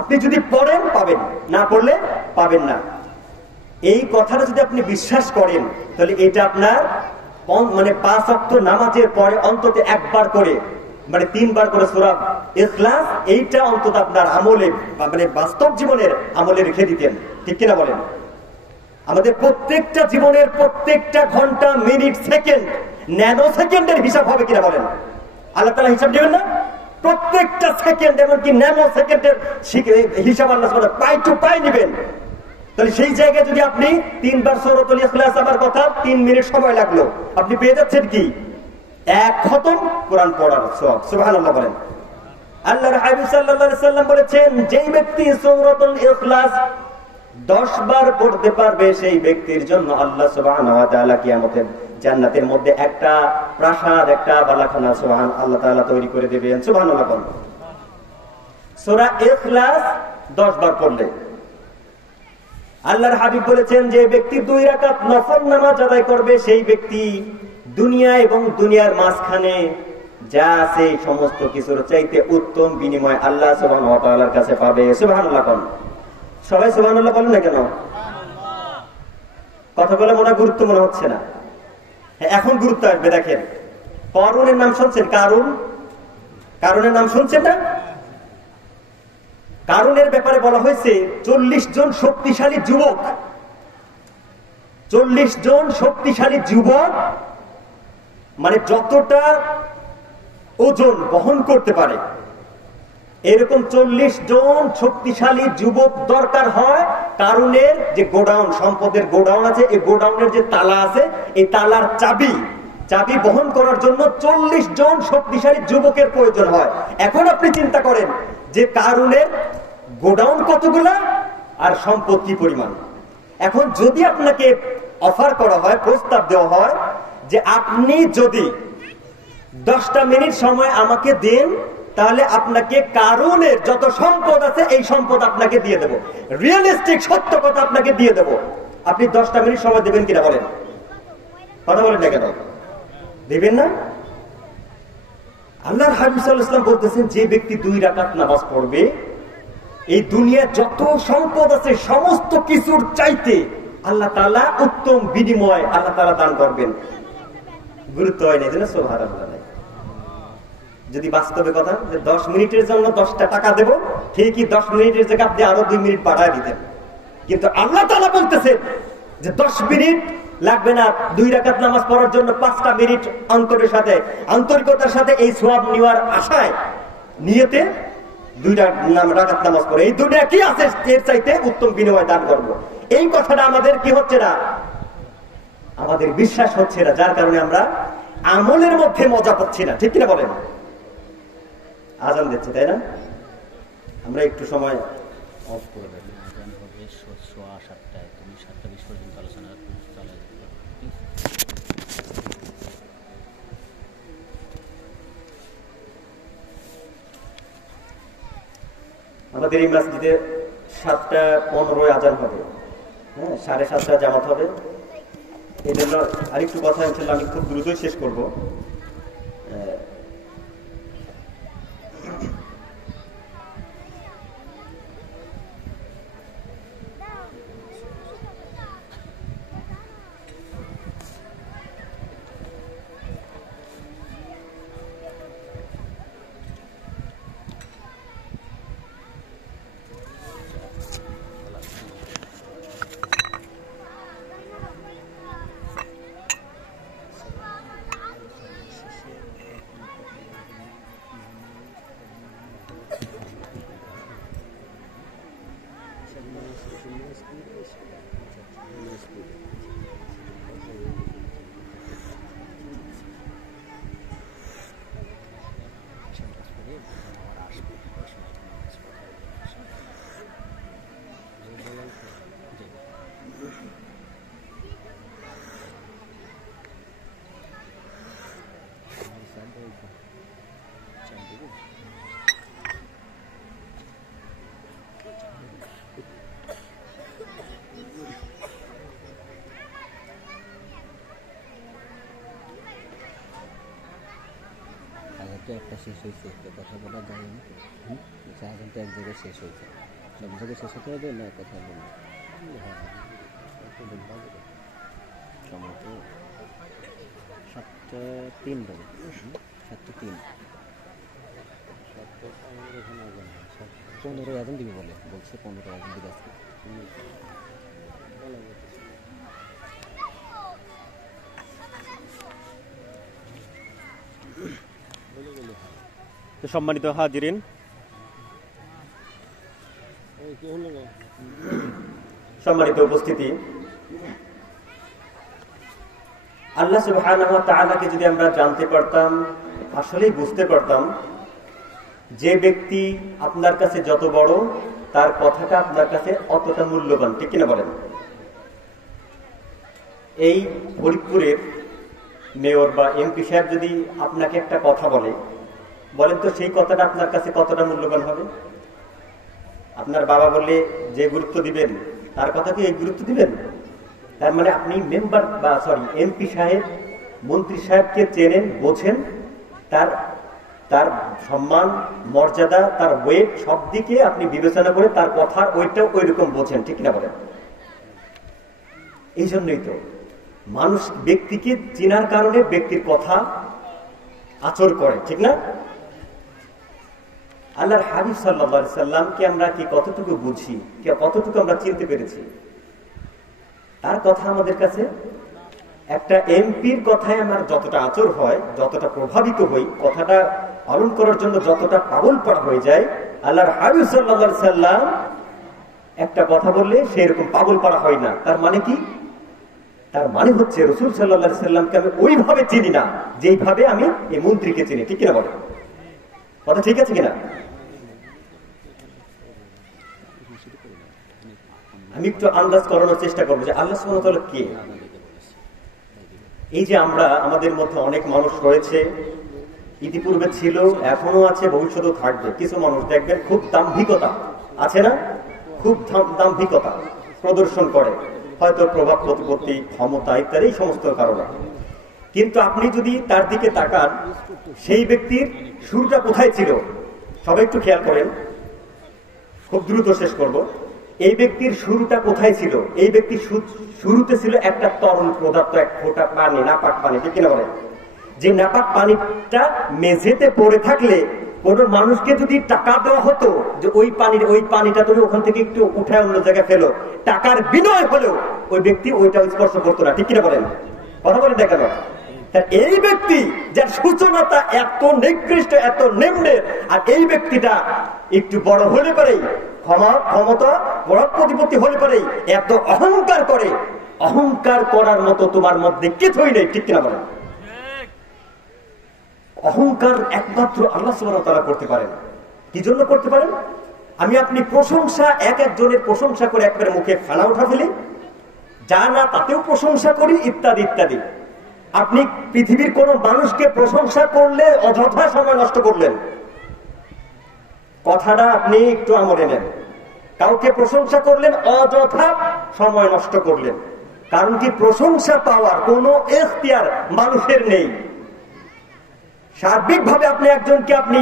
আপনি যদি পড়েন পাবেন, না পড়লে পাবেন না। এই কথাটা যদি আপনি বিশ্বাস করেন তাহলে এটা আপনার মানে 5 ওয়াক্ত নামাজের পরে অন্তত 1 বার করে, মানে 3 বার করে সূরা ইখলাস, এইটা অন্তত আপনার আমলে মানে বাস্তব জীবনের আমলে রেখে দিতেন, ঠিক কিনা বলেন? আমাদের প্রত্যেকটা জীবনের প্রত্যেকটা ঘন্টা, মিনিট, সেকেন্ড, ন্যানো সেকেন্ডের হিসাব হবে কিনা বলেন? আল্লাহ তাআলা হিসাব দেবেন না? প্রত্যেকটা সেকেন্ড, এমনকি ন্যানো সেকেন্ডের হিসাব আল্লাহ সুবহানাহু পাই টু পাই নেবেন। তাহলে সেই জায়গায় যদি আপনি 3 বার সূরাতুল ইখলাস, আমার কথা 3 মিনিট সময় লাগলো, আপনি পেয়ে যাচ্ছেন কি 1 খতম কোরআন পড়ার সওয়াব। সুবহানাল্লাহ বলেন। আল্লাহর হাবিব সাল্লাল্লাহু আলাইহি ওয়াসাল্লাম বলেছেন, যেই ব্যক্তি সূরাতুল ইখলাস 10 বার পড়তে পারবে সেই ব্যক্তির জন্য আল্লাহ সুবহানাহু ওয়া তাআলা কিয়ামতের জান্নাতের মধ্যে একটা প্রাসাদ, একটা বালাখানা আল্লাহ তাআলা তৈরি করে দেবেন। সুবহানাল্লাহ বলেন। সূরা ইখলাস 10 বার পড়লে আল্লাহর হাবিব বলেছেন, যে ব্যক্তি 2 রাকাত নফল নামাজ আদায় করবে সেই ব্যক্তি দুনিয়া এবং দুনিয়ার মাঝখানে যা আছে সমস্ত কিছুর চাইতে উত্তম বিনিময় আল্লাহ সুবহানাহু ওয়া তাআলার কাছে পাবে। সুবহানাল্লাহ বলেন। সবাই সুবহানাল্লাহ বলেন না কেন? কথা বলে মনে গুরুত্ব মনে হচ্ছে না। এখন গুরুত্ব আসবে। দেখেন, কারুনের নাম শুনছেন? কারুনের নাম শুনছেন না? কারুনের ব্যাপারে বলা হয়েছে 40 জন শক্তিশালী যুবক, 40 জন শক্তিশালী যুবক মানে যতটা ওজন বহন করতে পারে এরকম 40 জন শক্তিশালী যুবক দরকার হয়। কারুনের যে গোডাউন, সম্পদের গোডাউন আছে, এই গোডাউনের যে তালা আছে, এই তালার চাবি বহন করার জন্য 40 জন শক্তিশালী যুবকের প্রয়োজন হয়। এখন আপনি চিন্তা করেন যে কারুনের গোডাউন কতগুলা আর সম্পদ কি পরিমাণ। এখন যদি আপনাকে অফার করা হয়, প্রস্তাব দেওয়া হয় যে আপনি যদি 10টা মিনিট সময় আমাকে দেন তাহলে আপনাকে কারুনের যত সম্পদ আছে এই সম্পদ আপনাকে দিয়ে দেব, রিয়েলিস্টিক সত্য কথা আপনাকে দিয়ে দেব, আপনি 10টা মিনিট সময় দেবেন কিনা বলেন? কথা বলেন না কেন? দেবেন না? আল্লাহর হাবিব সাল্লাল্লাহু আলাইহি ওয়াসাল্লাম বলতেছেন, যে ব্যক্তি 2 রাকাত নামাজ পড়বে এই দুনিয়ার যত সম্পদ আছে সমস্ত কিছুর চাইতে আল্লাহ তাআলা উত্তম বিনিময় আল্লাহ তাআলা দান করবেন। গুরুত্ব হয় না যেন সুবহানাল্লাহ। যদি বাস্তবে কথা যে 10 মিনিটের জন্য 10টা টাকা দেব, ঠিকই 10 মিনিটের জায়গায় আপনি আরো 2 মিনিট বাড়ায় দিতেন, কিন্তু আল্লাহ তাআলা বলতেছেন যে 10 মিনিট লাগবে না 2 রাকাত নামাজ পড়ার জন্য 5টা মিনিট আন্তরিকতার সাথে এই সওয়াব নেওয়ার আশায় নিয়তে 2 রাকাত নামাজ পড়ে এই দুনিয়া কি আছে এর চাইতে উত্তম বিনিময় দান করব। এই কথাটা আমাদের কি হচ্ছে না, আমাদের বিশ্বাস হচ্ছে না, যার কারণে আমরা আমলের মধ্যে মজা পাচ্ছি না, ঠিক কিনা বলেন? আজান দিচ্ছে, তাই না? আমরা একটু সময় অফ করে দেব। আজান হবে 7:30, তুমি 7:20 পর্যন্ত আলোচনা চালিয়ে যেতে পারো। আমাদের এই মসজিদে 7:15 আজান হবে, হ্যাঁ, 7:30 জামাত হবে। এই জন্য আরেকটু কথা ইনশাআল্লাহ আমি খুব দ্রুতই শেষ করব। একটা শেষ হয়েছে, কথা বলা যায় না। আজান তো এক জায়গায় শেষ হয়েছে, সব জায়গায় শেষ হতে হবে না, কথা বলবো। সময় তো 7:03 বলে, 7:03 15 আজান দিবে বলছে 15 আজান দিবে আজকে। তো সম্মানিত হাজিরিন, সম্মানিত উপস্থিতি, আল্লাহ সুবহানাহু ওয়া তাআলাকে যদি আমরা জানতে পারতাম, আসলেই বুঝতে পারতাম, যে ব্যক্তি আপনার কাছে যত বড় তার কথাটা আপনার কাছে অতটা মূল্যবান, ঠিক কিনা বলেন? এই ফরিদপুরের মেয়র বা এমপি সাহেব যদি আপনাকে একটা কথা বলেন তো সেই কথাটা আপনার কাছে কতটা মূল্যবান হবে? আপনার বাবা বললে যে গুরুত্ব দিবেন তার কথাকে এই গুরুত্ব দিবেন? তার মানে আপনি মেম্বার বা এমপি সাহেব, মন্ত্রী সাহেবকে চেনেন, বোঝেন, তার সম্মান, মর্যাদা, তার ওয়েট সব দিকে আপনি বিবেচনা করে তার কথার ওয়েটটাও ওই রকম বোঝেন, ঠিক কিনা বলেন? এই জন্যই তো মানুষ ব্যক্তিকে চেনার কারণে ব্যক্তির কথা আচর করে, ঠিক না? আল্লাহর হাবিব সাল্লাল্লাহু আলাইহি সাল্লামকে আমরা কি কতটুকু বুঝি, কতটুকু আমরা চিনতে পেরেছি? তার কথা আমাদের কাছে, একটা এমপির কথায় আমার যতটা আচর হয়, যতটা প্রভাবিত হই, কথাটা পালন করার জন্য যতটা পাগল পড়া হয়ে যায়, আল্লাহর হাবিব সাল্লাল্লাহু আলাইহি সাল্লাম একটা কথা বললে সেরকম পাগল পড়া হয় না। তার মানে কি? তার মানে হচ্ছে রাসূল সাল্লাল্লাহু আলাইহি সাল্লামকে আমি ওইভাবে চিনি না যেইভাবে আমি এই মন্ত্রীকে চিনি, ঠিক কিনা বলেন? কথা ঠিক আছে কিনা? আমি একটু আন্দাজ করানোর চেষ্টা করবো যে আল্লাহ সুবহানাহু ওয়া তাআলা কে। এই যে আমাদের মধ্যে অনেক মানুষ রয়েছে, ইতিপূর্বে ছিল, এখনো আছে, ভবিষ্যতেও থাকবে। কিছু মানুষ দেখবেন খুব দাম্ভিকতা আছে না, খুব দাম্ভিকতা প্রদর্শন করে, হয়তো প্রভাব প্রতিপত্তি, ক্ষমতা ইত্যাদি এই সমস্ত কারণে। কিন্তু আপনি যদি তার দিকে তাকান, সেই ব্যক্তির শুরুটা কোথায় ছিল? সবাই একটু খেয়াল করেন, খুব দ্রুত শেষ করব। এই ব্যক্তির শুরুটা কোথায় ছিল? এই ব্যক্তির শুরুতে ছিল একটা তরল পদার্থ, এক ফোঁটা পানি, নাপাক পানি, ঠিক কিনা বলেন? যে নাপাক পানিটা মেঝেতে পড়ে থাকলে কোন মানুষকে যদি টাকা দেওয়া হতো যে ওই পানিটা তুমি ওখান থেকে একটু উঠায় অন্য জায়গায় ফেলো, টাকার বিনিময় হলেও ওই ব্যক্তি ওইটা স্পর্শ করতো না, ঠিক কিনা বলেন? কথা বলে দেখানো। এই ব্যক্তি যার সূচনাটা এত নিকৃষ্ট, এত নিম্নের, আর এই ব্যক্তিটা একটু বড় হলে পারে, ক্ষমতা, বড় প্রতিপত্তি হলে পারে এত অহংকার করে, অহংকার করার মতো তোমার মধ্যে কিছুই নেই, ঠিক কিনা বলেন? অহংকার একমাত্র আল্লাহ সুবহানাহু ওয়া তাআলা করতে পারেন। কি জন্য করতে পারেন? আমি আপনি প্রশংসা এক একজনের প্রশংসা করে একবারে মুখে ফেনা উঠা ফেলি, যা না তাতেও প্রশংসা করি, ইত্যাদি ইত্যাদি। আপনি পৃথিবীর কোন মানুষকে প্রশংসা করলে অযথা সময় নষ্ট করলেন। কথাটা আপনি একটু আমলে নেন। কাউকে প্রশংসা করলেন, অযথা সময় নষ্ট করলেন। কারণ কি, প্রশংসা পাওয়ার কোন এখতিয়ার মানুষের নেই। সার্বিকভাবে আপনি একজনকে আপনি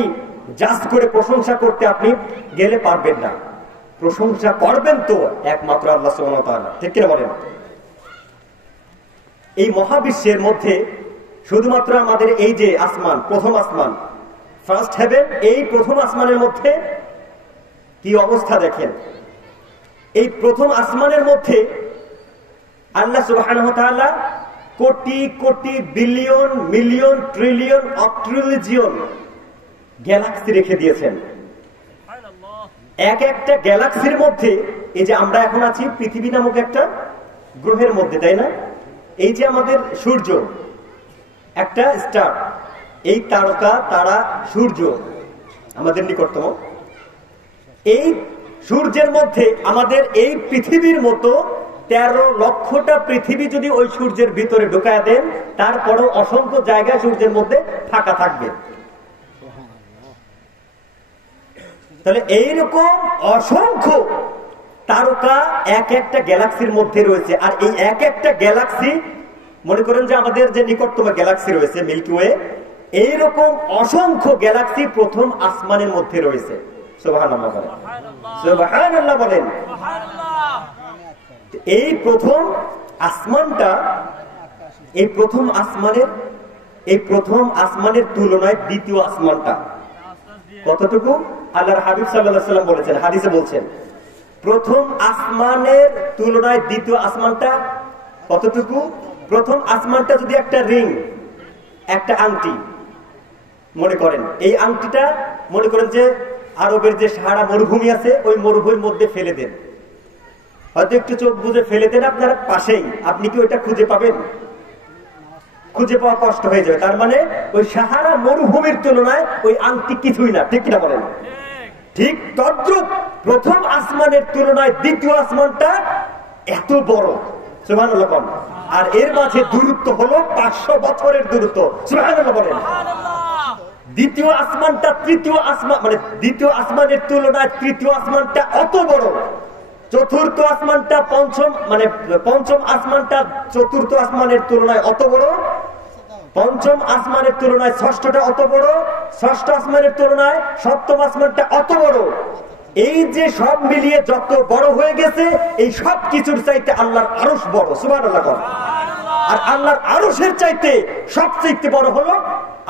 জাজ করে প্রশংসা করতে আপনি গেলে পারবেন না। প্রশংসা করবেন তো একমাত্র আল্লাহ সুবহানাহু ওয়া তাআলা, ঠিক কিনা বলেন? এই মহাবিশ্বের মধ্যে শুধুমাত্র আমাদের এই যে আসমান, প্রথম আসমান, ফার্স্ট হেভেন, এই প্রথম আসমানের মধ্যে কি অবস্থা দেখেন। এই প্রথম আসমানের মধ্যে আল্লাহ সুবহানাহু ওয়া তাআলা crore crore billion million trillion অট্রিলিজিয়ন Galaxy রেখে দিয়েছেন। এক একটা গ্যালাক্সির মধ্যে, এই যে আমরা এখন আছি পৃথিবী নামক একটা গ্রহের মধ্যে, তাই না? এই যে আমাদের সূর্য একটা স্টার, এই তারকা তারা সূর্য আমাদের নিকটতম। এই সূর্যের মধ্যে আমাদের এই পৃথিবীর মতো 13 লক্ষটা পৃথিবী যদি ওই সূর্যের ভিতরে ঢুকায় দেন, তারপরও অসংখ্য জায়গা সূর্যের মধ্যে ফাঁকা থাকবে। তাহলে এইরকম অসংখ্য তারকা এক একটা গ্যালাক্সির মধ্যে রয়েছে। আর এই এক একটা গ্যালাক্সি, মনে করেন যে আমাদের যে নিকটতম গ্যালাক্সি রয়েছে মিল্কি ওয়ে, এইরকম অসংখ্য গ্যালাক্সি প্রথম আসমানের মধ্যে রয়েছে। সুবহানাল্লাহ বলেন, সুবহানাল্লাহ বলেন। এই প্রথম আসমানটা, এই প্রথম আসমানের তুলনায় দ্বিতীয় আসমানটা কতটুকু? আল্লাহর হাবিব সাল্লাল্লাহু আলাইহি ওয়াসাল্লাম বলেছেন, হাদিসে বলছেন, প্রথম আসমানের তুলনায় দ্বিতীয় আসমানটা কতটুকু? প্রথম আসমানটা যদি একটা রিং, একটা আংটি মনে করেন, এই আংটিটা মনে করেন যে আরবের যে সাহারা মরুভূমি আছে, ওই মরুভূমির মধ্যে ফেলে দেন, হয়তো একটু চোখ বুঝে ফেলে দেন আপনার পাশেই, আপনি কি ওইটা খুঁজে পাবেন? খুঁজে পাওয়া কষ্ট হয়ে যাবে। তার মানে ওই সাহারা মরুভূমির তুলনায় ওই আংটি কিছুই না, ঠিক কিনা বলেন? ঠিক তদ্রুপ প্রথম আসমানের তুলনায় দ্বিতীয় আসমানটা এত বড়। সুবহানাল্লাহ। আর এর মাঝে দূরত্ব হলো 500 বছরের দূরত্ব। সুবহানাল্লাহ বলেন। দ্বিতীয় আসমানটা তৃতীয় আসমান, মানে দ্বিতীয় আসমানের তুলনায় তৃতীয় আসমানটা অত বড়। চতুর্থ আসমানটা পঞ্চম আসমানটা চতুর্থ আসমানের তুলনায় অত বড়। পঞ্চম আসমানের তুলনায় ষষ্ঠটা অত বড়। ষষ্ঠ আসমানের তুলনায় সপ্তম আসমানটা অত বড়। এই যে সব মিলিয়ে যত বড় হয়ে গেছে, এই সব কিছুর চাইতে আল্লাহর আরশ বড়। সুবহানাল্লাহ। আর আল্লাহর আরশের চাইতে সবচেয়ে বড় হলো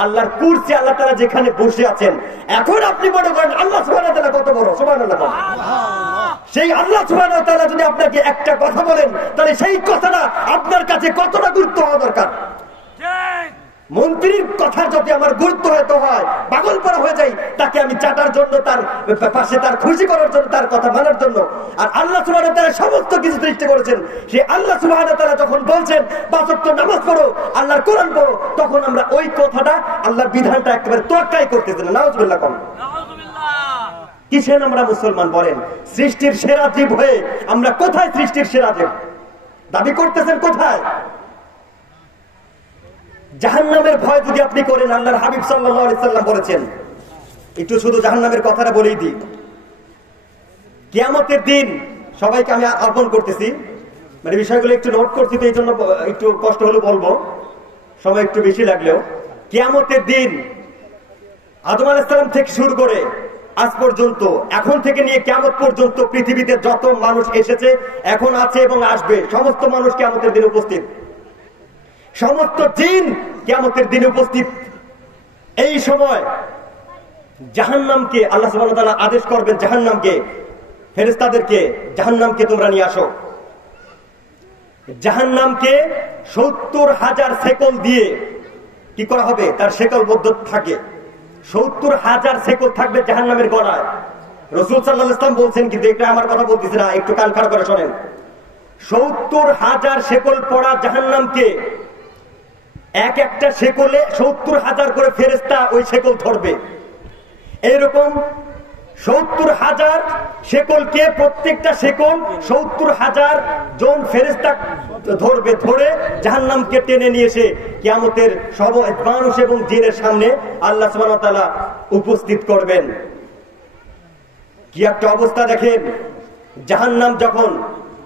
আল্লাহর কুরসি। আল্লাহ তাআলা যেখানে বসে আছেন, এখন আপনি মনে করেন আল্লাহ সুবহানাহু ওয়া তাআলা কত বড়। সুবহানাল্লাহ। সেই আল্লাহ সুবহানাহু ওয়া তাআলা যদি আপনাকে একটা কথা বলেন, তাহলে সেই কথাটা আপনার কাছে কতটা গুরুত্ব হওয়া দরকার। মন্ত্রীর কথার যদি আমার গুরুত্ব হয়তো হয়, পাগল করা হয়ে যায় তাকে আমি চাটার জন্য, তার পাশে তার খুশি করার জন্য, তার কথা মানার জন্য। আর আল্লাহ সুবহানাহু ওয়া তাআলা সমস্ত কিছু সৃষ্টি করেছেন। সেই আল্লাহ সুবহানাহু ওয়া তাআলা যখন বলছেন 5 ওয়াক্ত নামাজ পড়ো, আল্লাহর কোরআন পড়ো, তখন আমরা ওই কথাটা, আল্লাহর বিধানটা একেবারে তোয়াক্কাই করতেছি না। নাউজুবিল্লাহ। কিসের আমরা মুসলমান বলেন? সৃষ্টির সেরা জীব হয়ে আমরা কোথায় সৃষ্টির সেরা জীব দাবি করতেছেন? কোথায়? জাহান্নামের ভয় যদি আপনি করেন, আল্লাহর হাবিব সাল্লাল্লাহু আলাইহি সাল্লাম বলেছেন, একটু শুধু জাহান্নামের কথাটা বলেই দিই। কিয়ামতের দিন সবাইকে আমি আহ্বান করতেছি, মানে বিষয়গুলো একটু নোট করছি, তো এই জন্য একটু কষ্ট হলে বলবো, সময় একটু বেশি লাগলেও। কিয়ামতের দিন আদম আলাইহিস সালাম থেকে শুরু করে আজ পর্যন্ত, এখন থেকে নিয়ে কিয়ামত পর্যন্ত পৃথিবীতে যত মানুষ এসেছে, এখন আছে এবং আসবে, সমস্ত মানুষ কিয়ামতের দিনে উপস্থিত। সমস্ত জিন কিয়ামতের দিনে উপস্থিত। এই সময় জাহান্নামকে আল্লাহ সুবহানাহু ওয়া তাআলা আদেশ করবেন, জাহান্নামকে, ফেরেশতাদেরকে, জাহান্নামকে তোমরা নিয়ে আসো। জাহান্নামকে 70,000 শেকল দিয়ে কি করা হবে? তার শেকলবদ্ধ থাকে, 70,000 শেকল থাকবে জাহান্নামের গলায়। রাসূল সাল্লাল্লাহু আলাইহি ওয়াসাল্লাম বলছেন, কি দেখলে আমার কথা বলতেছি না, একটু কান খাড়া করে শোনেন। 70,000 শেকল পড়া জাহান্নামকে এক একটা শেকলে 70,000 করে ফেরেশতা ওই শেকল ধরবে। এইরকম 70,000 শেকলকে, প্রত্যেকটা শেকল 70,000 জন ফেরেশতা ধরবে, ধরে জাহান্নামকে টেনে নিয়ে এসে কিয়ামতের সব মানুষ এবং জিনের সামনে আল্লাহ সুবহানাহু ওয়া তাআলা উপস্থিত করবেন। কি একটা অবস্থা দেখেন। জাহান্নাম যখন,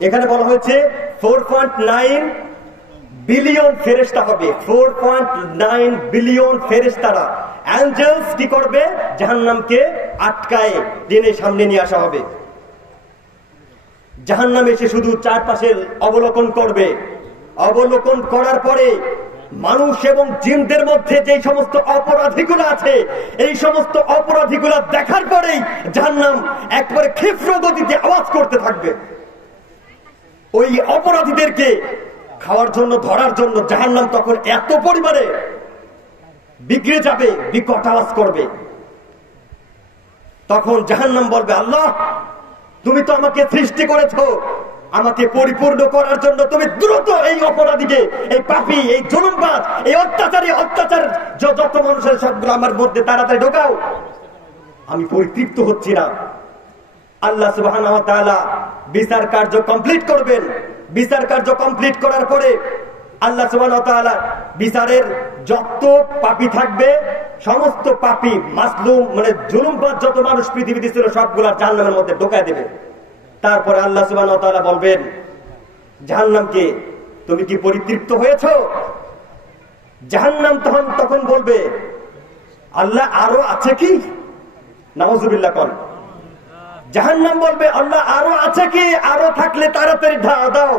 এখানে বলা হয়েছে 4.9 বিলিয়ন ফেরেশতা হবে, 4.9 বিলিয়ন ফেরেশতারা, অ্যাঞ্জেলস কি করবে, জাহান্নামকে আটকায় টেনে সামনে নিয়ে আসা হবে। জাহান্নাম এসে শুধু চারপাশে অবলোকন করবে। অবলোকন করার পরে মানুষ এবং জিনদের মধ্যে যে সমস্ত অপরাধীগুলো আছে, এই সমস্ত অপরাধীগুলো দেখার পরেই জাহান্নাম একবারে ক্ষিপ্র গতিতে আওয়াজ করতে থাকবে। ওই অপরাধীদেরকে খাওয়ার জন্য, ধরার জন্য জাহান্নাম তখন এত পরিমাণে বিগড়ে যাবে, বিকট আওয়াজ করবে। তখন জাহান্নাম বলবে, আল্লাহ তুমি তো আমাকে সৃষ্টি করেছো, আমাকে পরিপূর্ণ করার জন্য তুমি দ্রুত এই অপরাধীকে, এই পাপী, এই জুলুমবাজ, এই অত্যাচার যত মানুষের সবগুলো আমার মধ্যে তাড়াতাড়ি ঢোকাও। আমি পরিতৃপ্ত হচ্ছি না। আল্লাহ সুবহানাহু ওয়া তাআলা বিচার কার্য কমপ্লিট করবেন। বিচার কার্য কমপ্লিট করার পরে আল্লাহ সুবহানাহু ওয়া তাআলা বিচারের যত পাপী থাকবে, সমস্ত পাপী, মাসলুম মানে জুলুমবাজ যত মানুষ পৃথিবীতে ছিল সবগুলা জাহান্নামের মধ্যে ঢোকায় দেবে। তারপরে আল্লাহ সুবহানাহু ওয়া তাআলা বলবেন জাহান্নামকে, তুমি কি পরিতৃপ্ত হয়েছো? জাহান্নাম তখন বলবে, আল্লাহ আরো আছে কি? নাউজুবিল্লাহ কোন। জাহান্নাম বলবে, আল্লাহ আরো আছে কি? আরো থাকলে তাড়াতাড়ি দাও,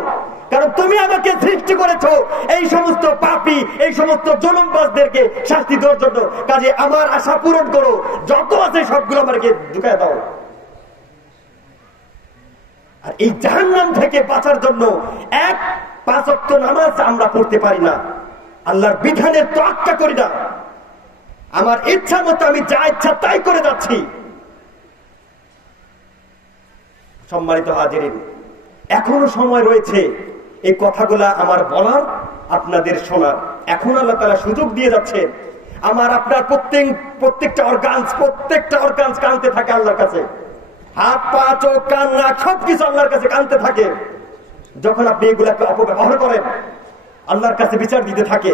কারণ তুমি আমাকে সৃষ্টি করেছো এই সমস্ত পাপী, এই সমস্ত জুলুমবাজদেরকে শাস্তি দেওয়ার জন্য। কাজে আমার আশা পূরণ করো, যত আছে সবগুলো আমাকে ঢুকায় দাও। আর এই জাহান্নাম থেকে বাঁচার জন্য 5 ওয়াক্ত নামাজ আমরা পড়তে পারি না, আল্লাহর বিধানের তোয়াক্কা করি না, আমার ইচ্ছা মতো আমি যা ইচ্ছা তাই করে যাচ্ছি। সম্মানিত হাজিরিন, এখনো সময় রয়েছে এই কথাগুলা আমার বলার, আপনাদের শোনার। এখন আল্লাহ তাআলা সুযোগ দিয়ে যাচ্ছে। আমার আপনার প্রত্যেকটা অর্গানস কানতে থাকে আল্লাহর কাছে। হাত, পা, চোখ, কান, নাক সবকিছু আল্লাহর কাছে কানতে থাকে। যখন আপনি এগুলাকে অপব্যবহার করেন, আল্লাহর কাছে বিচার দিতে থাকে।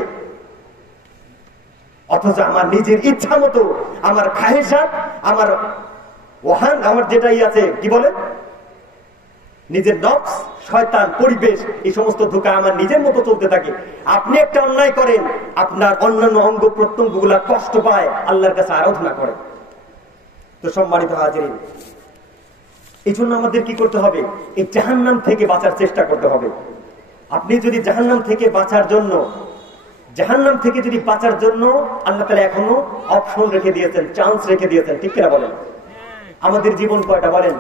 অথচ আমার নিজের ইচ্ছা মতো, আমার খাহেসাত, আমার ওহান, আমার যেটাই আছে কি বলে, নিজের নফস, শয়তান, পরিবেশ, এই সমস্ত ধোঁকা আমার নিজের মতো চলতে থাকে। আপনি একটা অন্যায় করেন, আপনার অন্যান্য অঙ্গ প্রত্যঙ্গ গুলা কষ্ট পায়, আল্লাহর কাছে আরাধনা করে। তো সম্মানিত হাজিরিন, এই জন্য আমাদের কি করতে হবে? এই জাহান্নাম থেকে বাঁচার চেষ্টা করতে হবে। আপনি যদি জাহান্নাম থেকে বাঁচার জন্য আল্লাহ তাআলা এখনো অপশন রেখে দিয়েছেন, চান্স রেখে দিয়েছেন, ঠিক কিনা বলেন? আমাদের জীবন কয়টা বলেন?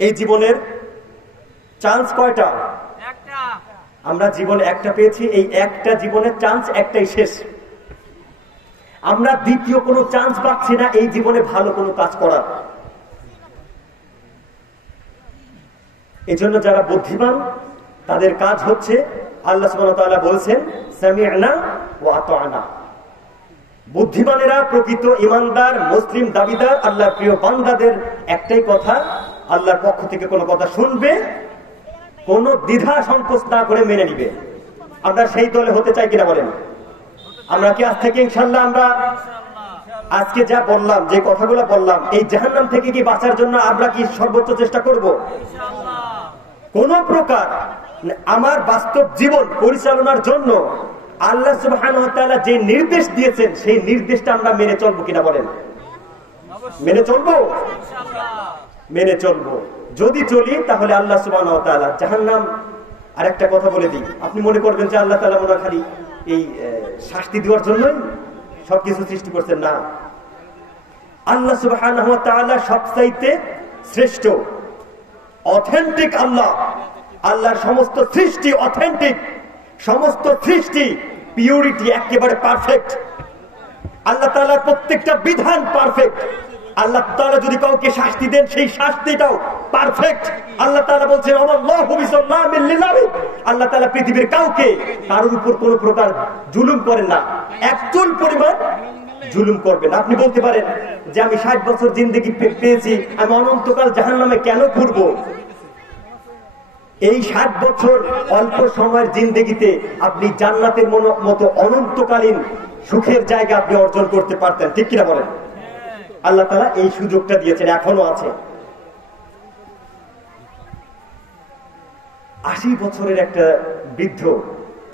এই জীবনের চান্স কয়টা? আমরা জীবনে একটা পেয়েছি। এই একটা জীবনের চান্স একটাই, শেষ। আমরা দ্বিতীয় কোনো চান্স পাচ্ছি না এই জীবনে ভালো কোনো কাজ করার। এই জন্য যারা বুদ্ধিমান তাদের কাজ হচ্ছে, আল্লাহ সুবহানাহু ওয়া তাআলা বলছেন সামি'না ওয়া আতা'না। বুদ্ধিমানেরা, প্রকৃত ইমানদার, মুসলিম দাবিদার, আল্লাহর প্রিয় বান্দাদের একটাই কথা, আল্লাহর পক্ষ থেকে কোনো কথা শুনবে, কোনো দ্বিধা সংকোচ না করে মেনে নিবে। আমরা সেই দলে হতে চাই কিনা বলেন? আমরা কি আজ থেকে ইনশাআল্লাহ, আমরা আজকে যা বললাম, যে কথাগুলো বললাম, এই জাহান্নাম থেকে কি বাঁচার জন্য আমরা কি সর্বোচ্চ চেষ্টা করব? কোন প্রকার আমার বাস্তব জীবন পরিচালনার জন্য আল্লাহ সুবহানাহু ওয়া তাআলা যে নির্দেশ দিয়েছেন, সেই নির্দেশটা আমরা মেনে চলবো কিনা বলেন? মেনে চলবো, মেনে চলবো। যদি চলি তাহলে আল্লাহ সুবহানাহু ওয়া তাআলা জাহান্নাম, আর একটা কথা বলে দিই, আপনি মনে করবেন যে আল্লাহ তাআলা মনে খালি এই শাস্তি দেওয়ার জন্যই সবকিছু সৃষ্টি করছেন, না। আল্লাহ সুবহানাহু ওয়া তাআলা সবচাইতে শ্রেষ্ঠ, অথেন্টিক আল্লাহ। আল্লাহর সমস্ত সৃষ্টি অথেন্টিক, সমস্ত সৃষ্টি পিউরিটি, একেবারে পারফেক্ট। আল্লাহ তাআলার প্রত্যেকটা বিধান পারফেক্ট। আল্লাহ তাআলা যদি কাউকে শাস্তি দেন সেই শাস্তিটাও পারফেক্ট। আল্লাহ তাআলা বলছেন আল্লাহু বিসাল্লামিল লিল আবিদ, আল্লাহ তাআলা পৃথিবীর কাউকে কারোর উপর কোনো প্রকার জুলুম করেন না, একচুল পরিমাণ জুলুম করবেন। আপনি বলতে পারেন যে আমি 60 বছর জিন্দেগি পেয়েছি, আমি অনন্তকাল জাহান্নামে কেন ঘুরবো? এই 60 বছর অল্প সময়ের জিন্দেগিতে আপনি জান্নাতের মতো অনন্তকালীন সুখের জায়গা আপনি অর্জন করতে পারতেন, ঠিক কিনা বলেন? আল্লাহ তাআলা এই সুযোগটা দিয়েছেন, এখনো আছে। 80 বছরের একটা বৃদ্ধ,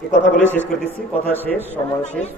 এই কথা বলে শেষ করে দিচ্ছি, কথা শেষ, সময় শেষ।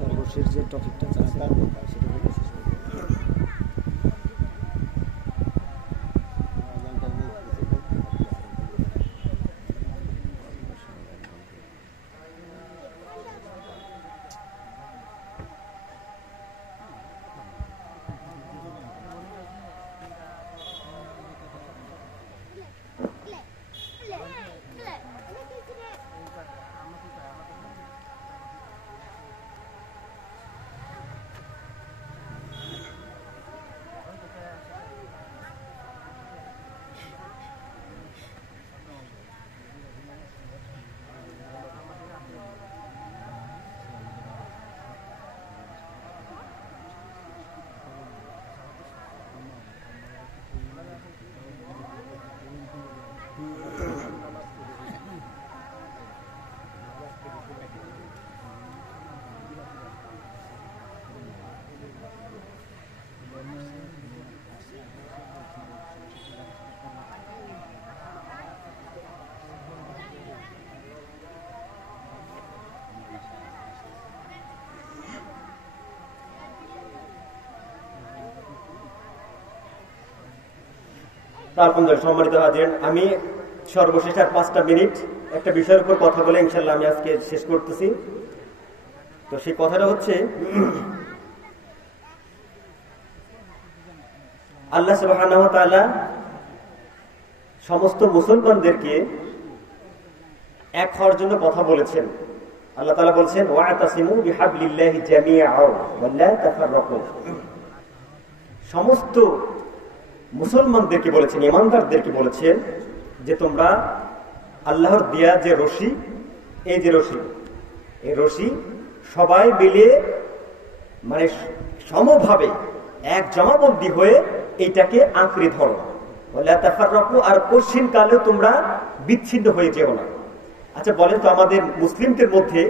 সর্বশেষ যে টপিকটা আছে সেটা বলে শেষ করব। সম্মানিত হাজিরান, আমি সর্বশেষ আর 5টা মিনিট একটা বিষয়ের উপর কথা বলে ইনশাআল্লাহ আমি আজকে শেষ করতেছি। তো সেই কথাটা হচ্ছে, আল্লাহ সুবহানাহু ওয়া তাআলা সমস্ত মুসলমানদেরকে এক হওয়ার জন্য কথা বলেছেন। আল্লাহ তাআলা বলছেন ওয়া'তাসিমু বিহাবলিল্লাহি জামিআ ওয়া লা তাফাররাকু। সমস্ত মুসলমানদেরকে বলেছেন, ইমানদারদেরকে বলেছেন যে তোমরা আল্লাহর দেয়া যে রশি, এই যে রশি, এই রশি সবাই মিলে মানে সমভাবে এক জমাবন্দি হয়ে এইটাকে আঁকড়ে ধরো, লা তাফাররাকু, আর পশ্চিম কালে তোমরা বিচ্ছিন্ন হয়ে যেও না। আচ্ছা বলেন তো, আমাদের মুসলিমদের মধ্যে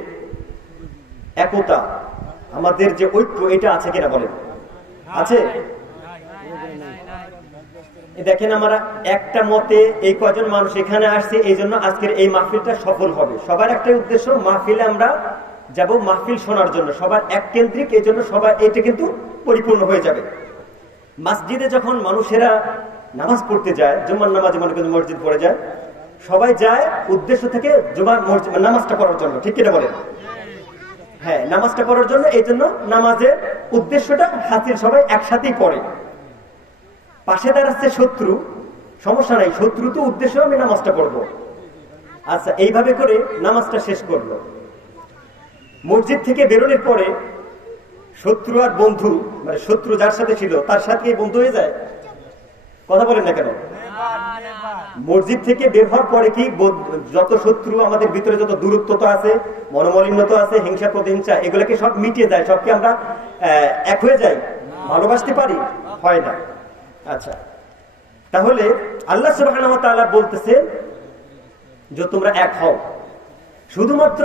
একতা, আমাদের যে ঐক্য, এটা আছে কিনা বলেন? আছে? দেখেন, আমরা একটা মতে এই কয়জন মানুষ এখানে আসছে, এই জন্য আজকের এই মাহফিলটা সফল হবে। সবার একটাই উদ্দেশ্য, মাহফিলে আমরা যাব মাহফিল শোনার জন্য, সবার এক কেন্দ্রিক, এই জন্য সবার এটা কিন্তু পরিপূর্ণ হয়ে যাবে। মসজিদে যখন মানুষেরা নামাজ পড়তে যায়, জুমার নামাজে মনে করেন মসজিদ পড়ে যায়, সবাই যায় উদ্দেশ্য থেকে জুমার নামাজটা পড়ার জন্য, ঠিক কিনা বলেন? হ্যাঁ, নামাজটা পড়ার জন্য, এই জন্য নামাজের উদ্দেশ্যটা হাসিল, সবাই একসাথেই পড়ে। পাশে দাঁড়াচ্ছে শত্রু, সমস্যা নাই, শত্রু তো উদ্দেশ্য আমি নামাজটা পড়বো। আচ্ছা, এইভাবে করে নামাজটা শেষ করলো। মসজিদ থেকে বেরোনোর পরে শত্রু আর বন্ধু, মানে শত্রু যার সাথে ছিল তার সাথে বন্ধু হয়ে যায়, কথা বলেন না কেন? মসজিদ থেকে বের হওয়ার পরে কি যত শত্রু আমাদের ভিতরে, যত দূরত্বতা আছে, মনোমালিন্যতা আছে, হিংসা প্রতিহিংসা, এগুলোকে সব মিটিয়ে যায়, সবকে আমরা এক হয়ে যাই, ভালোবাসতে পারি? হয় না। আচ্ছা, তাহলে আল্লাহ সুবহানাহু ওয়া তাআলা বলতেছেন যে তোমরা এক হও। শুধুমাত্র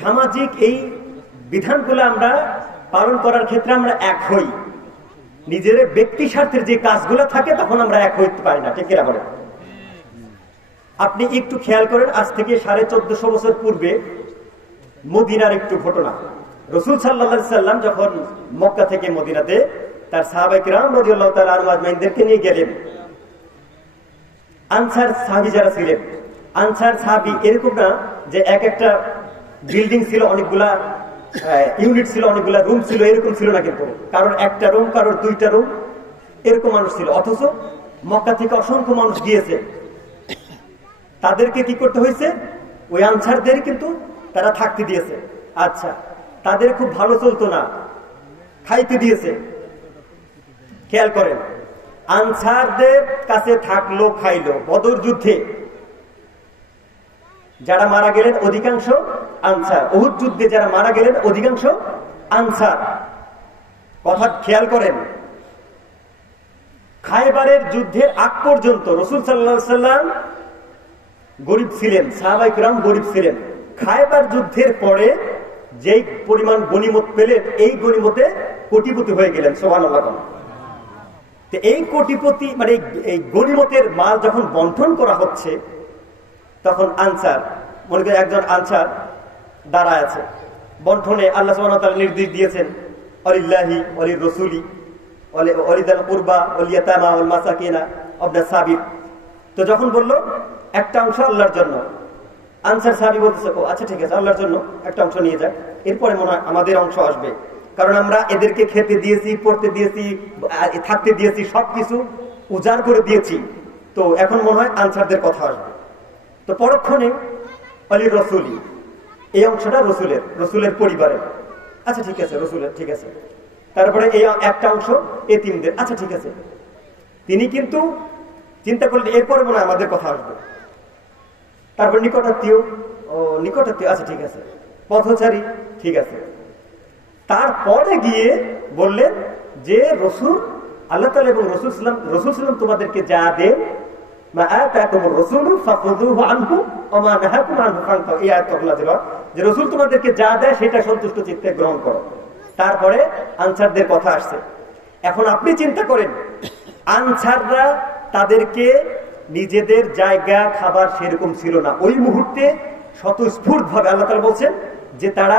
সামাজিক এই বিধানগুলো আমরা পালন করার ক্ষেত্রে আমরা এক হই, নিজের ব্যক্তি স্বার্থের যে কাজগুলো থাকে তখন আমরা এক হইতে পারি না, ঠিক কিনা বলেন? আপনি একটু খেয়াল করেন, আজ থেকে 1450 বছর পূর্বে মদিনার একটু ঘটনা। রাসূল সাল্লাল্লাহু আলাইহি সাল্লাম যখন মক্কা থেকে মদিনাতে তার সাহাবায়ে কিরাম রাদিয়াল্লাহু তাআলা আনহুম আজমাইনদেরকে নিয়ে গেলেন, আনসার সাহাবী যারা ছিলেন, আনসার সাহাবী এরকম না যে এক একটা বিল্ডিং ছিল, অনেকগুলা ইউনিট ছিল, অনেকগুলা রুম ছিল, এরকম ছিল না। কিন্তু কারোর একটা রুম, কারোর দুইটা রুম, এরকম মানুষ ছিল। অথচ মক্কা থেকে অসংখ্য মানুষ গিয়েছে। তাদেরকে কি করতে হয়েছে? ওই আনসারদের কিন্তু তারা থাকতে দিয়েছে। আচ্ছা, তাদের খুব ভালো চলতো না, খাইতে দিয়েছে। খেয়াল করেন, আনসারদের কাছে থাকলো, খাইলো। বদর যুদ্ধে যারা মারা গেলেন অধিকাংশ আনসার, উহুদ যুদ্ধে যারা মারা গেলেন অধিকাংশ আনসার। কথা খেয়াল করেন, খায়বারের যুদ্ধের আগ পর্যন্ত রাসূল সাল্লাল্লাহু আলাইহি সাল্লাম গরিব ছিলেন, সাহাবায়ে কিরাম গরিব ছিলেন। খায়বার যুদ্ধের পরে যেই পরিমাণ গনিমত পেলেন, এই গনিমতে কোটিপতি হয়ে গেলেন। সুবহানাল্লাহ। তো এই কোটিপতি মানে এই গনিমতের মাল যখন বন্টন করা হচ্ছে, তখন আনসার, মনে করেন একজন আনসার দাঁড়ায় আছে, বন্টনে আল্লাহ সুবহানাহু ওয়া তাআলা নির্দেশ দিয়েছেন, আলিল্লাহি ওয়ালির রাসূলি ওয়ালিদাল কুরবা ওয়াল ইয়াতামা ওয়াল মাসাকিনা ওয়াবনাস সাবিল। তো যখন বললো একটা অংশ আল্লাহর জন্য, আনসার সাহাবী বলতেছে, ও আচ্ছা ঠিক আছে, আল্লাহর জন্য একটা অংশ নিয়ে যাক, এরপরে মনে হয় আমাদের অংশ আসবে, কারণ আমরা এদেরকে খেতে দিয়েছি, পড়তে দিয়েছি, থাকতে দিয়েছি, সবকিছু উজাড় করে দিয়েছি, তো এখন মনে হয় আনসারদের কথা আসবে। তো পরক্ষণে আলী রসুলি, এই অংশটা রসুলের পরিবারের, আচ্ছা ঠিক আছে, রসুলের, ঠিক আছে। তারপরে এই একটা অংশ এতিমদের, আচ্ছা ঠিক আছে। তিনি কিন্তু চিন্তা করলেন এরপরে মনে হয় আমাদের কথা আসবে। তারপর নিকটাত্মীয়, আচ্ছা ঠিক আছে, পথচারী, ঠিক আছে। তারপরে গিয়ে বললেন যে রসুল আল্লাহ তাআলা এবং রসুল সাল্লাম তোমাদেরকে যা দেন, যে রসুল তোমাদেরকে যা দেয় সেটা সন্তুষ্ট চিত্তে গ্রহণ করো। তারপরে আনসারদের কথা আসছে। এখন আপনি চিন্তা করেন, আনসাররা তাদেরকে নিজেদের জায়গা খাবার সেরকম ছিল না। ওই মুহূর্তে স্বতঃস্ফূর্ত ভাবে আল্লাহ তাআলা বলছেন যে তারা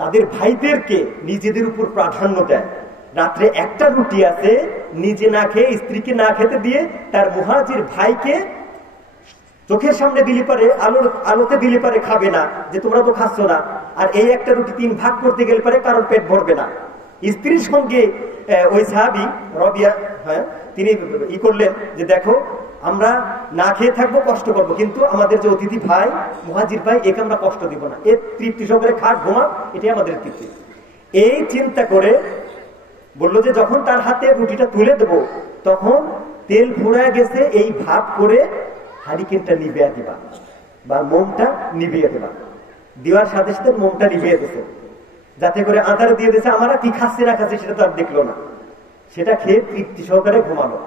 তাদের ভাইদেরকে নিজেদের উপর প্রাধান্য দেয়। রাত্রে একটা রুটি আছে, নিজে না খেয়ে স্ত্রীকে না খেতে দিয়ে তার মুহাজির ভাইকে চোখের সামনে দিলে পারে, আলোতে দিলে পারে খাবে না, যে তোমরা তো খাচ্ছ না। আর এই একটা রুটি 3 ভাগ করতে গেলে পারে কারোর পেট ভরবে না। স্ত্রীর সঙ্গে ওই সাহাবী রবিয়া, হ্যাঁ, তিনি করলেন যে দেখো আমরা না খেয়ে থাকবো, কষ্ট করবো, কিন্তু আমাদের যে অতিথি ভাই মুহাজির ভাই, একে আমরা কষ্ট দিব না, এর তৃপ্তি সহকারে খাক, ঘুমা, এটাই আমাদের তৃপ্তি। এই চিন্তা করে বললো যে যখন তার হাতে রুটিটা তুলে দেবো, তখন তেল ফুরায় গেছে, এই ভাব করে হারিকেনটা নিভিয়ে দিবা বা মোমটা নিভিয়ে দেবা। দেওয়ার সাথে সাথে মোমটা নিভিয়ে দিছে, যাতে করে আধারে দিয়ে দিয়েছে। আমরা কি খাচ্ছে না খাচ্ছে সেটা তো আর দেখলো না, সেটা খেয়ে তৃপ্তি সহকারে ঘুমালো।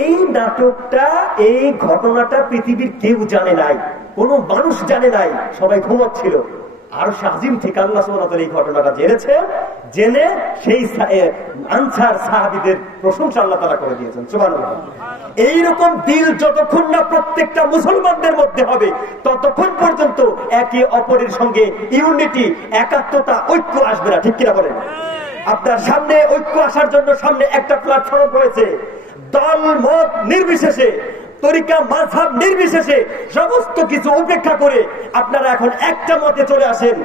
এই নাটকটা, এই ঘটনাটা পৃথিবীর কেউ জানে নাই, কোনো মানুষ জানে নাই, সবাই ঘুমাচ্ছিল। আর আজিম থেকে আল্লাহ সুবহানাহু ওয়া তাআলা এই ঘটনাটা জেনে সেই আনসার সাহাবীদের প্রশংসা আল্লাহ তাআলা করে দিয়েছেন। সুবহানাল্লাহ। এইরকম দিল যতক্ষণ না প্রত্যেকটা মুসলমানদের মধ্যে হবে, ততক্ষণ পর্যন্ত একে অপরের সঙ্গে ইউনিটি, একাত্মতা, ঐক্য আসবে না। ঠিক কিনা বলেন? আপনার সামনে ঐক্য আসার জন্য সামনে একটা প্ল্যাটফর্ম রয়েছে। দল মত নির্বিশেষে, তরিকা মাযহাব নির্বিশেষে সমস্ত কিছু উপেক্ষা করে আপনারা এখন একটা মতে চলে আসেন।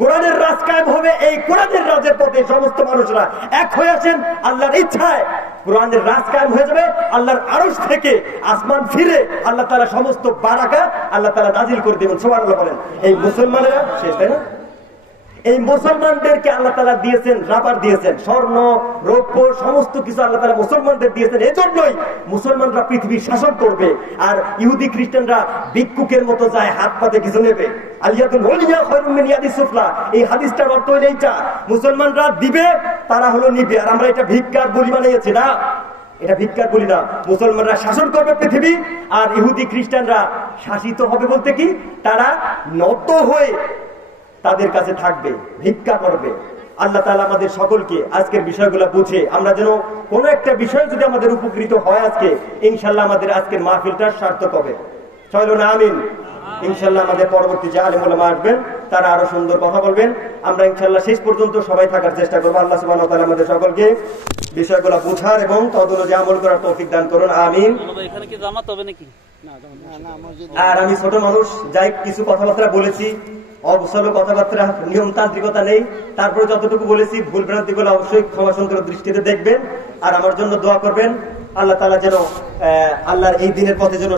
কোরআনের রাজ কায়েম হবে, এই কোরআনের রাজের পথে সমস্ত মানুষরা এক হয়ে আসেন। আল্লাহর ইচ্ছায় কোরআনের রাজ কায়েম হয়ে যাবে। আল্লাহর আরশ থেকে আসমান ফিরে আল্লাহ তাআলা সমস্ত বারাকা আল্লাহ তাআলা নাজিল করে দেবেন। সুবহানাল্লাহ বলেন। এই মুসলমানেরা শেষ, তাই না? এই মুসলমানদেরকে আল্লাহ তাআলা দিয়েছেন, রাবার দিয়েছেন, স্বর্ণ রৌপ্য সমস্ত কিছু আল্লাহ তাআলা মুসলমানদের দিয়েছেন। এজন্যই মুসলমানরা পৃথিবীর শাসন করবে। আর ইহুদি খ্রিস্টানরা ভিক্ষুকের মতো যায়, হাত পাতে কিছু নেবে। আলিয়াতুল ওলিয়া খায়রুম মিন ইয়াদিস সুফলা, এই হাদিসটার অর্থ হলো এইটা, মুসলমানরা দিবে, তারা হলো নিবে। আর আমরা এটা ভিক্ষার বলি বানিয়েছি না, এটা ভিক্ষার বলি না। মুসলমানরা শাসন করবে পৃথিবী, আর ইহুদি খ্রিস্টানরা শাসিত হবে বলতে কি, তারা নত হয়ে তাদের কাছে থাকবে, ভিক্ষা করবে। আল্লাহ তাআলা আমাদের সকলকে আজকের বিষয়গুলো বুঝে আমরা যেন কোনো একটা বিষয় যদি আমাদের উপকৃত হয় আজকে, ইনশাআল্লাহ আমাদের আজকের মাহফিলটা সার্থক হবে। সবাই না আমিন। ইনশাল্লাহ আমাদের পরবর্তী যে আলেম ওলামা আসবেন তারা আরো সুন্দর কথা বলবেন। আমরা ইনশাল্লাহ শেষ পর্যন্ত সবাই থাকার চেষ্টা করবো। আল্লাহ সুবহানাহু ওয়া তাআলা আমাদের সকলকে বিষয়গুলো বোঝার এবং তদনুযায়ী আমল করার তৌফিক দান করুন, আমিন। এখানে কি জামাত হবে নাকি? আর আমি ছোট মানুষ, যাই কিছু কথাবার্তা বলেছি, অবসল কথাবার্তা, নিয়মতান্ত্রিকতা নেই, তারপরে যতটুকু বলেছি ভুল ভ্রান্তি গুলো অবশ্যই ক্ষমা সুন্দর দৃষ্টিতে দেখবেন আর আমার জন্য দোয়া করবেন। আল্লাহ তাআলা যেন আল্লাহর এই দিনের পথে যেন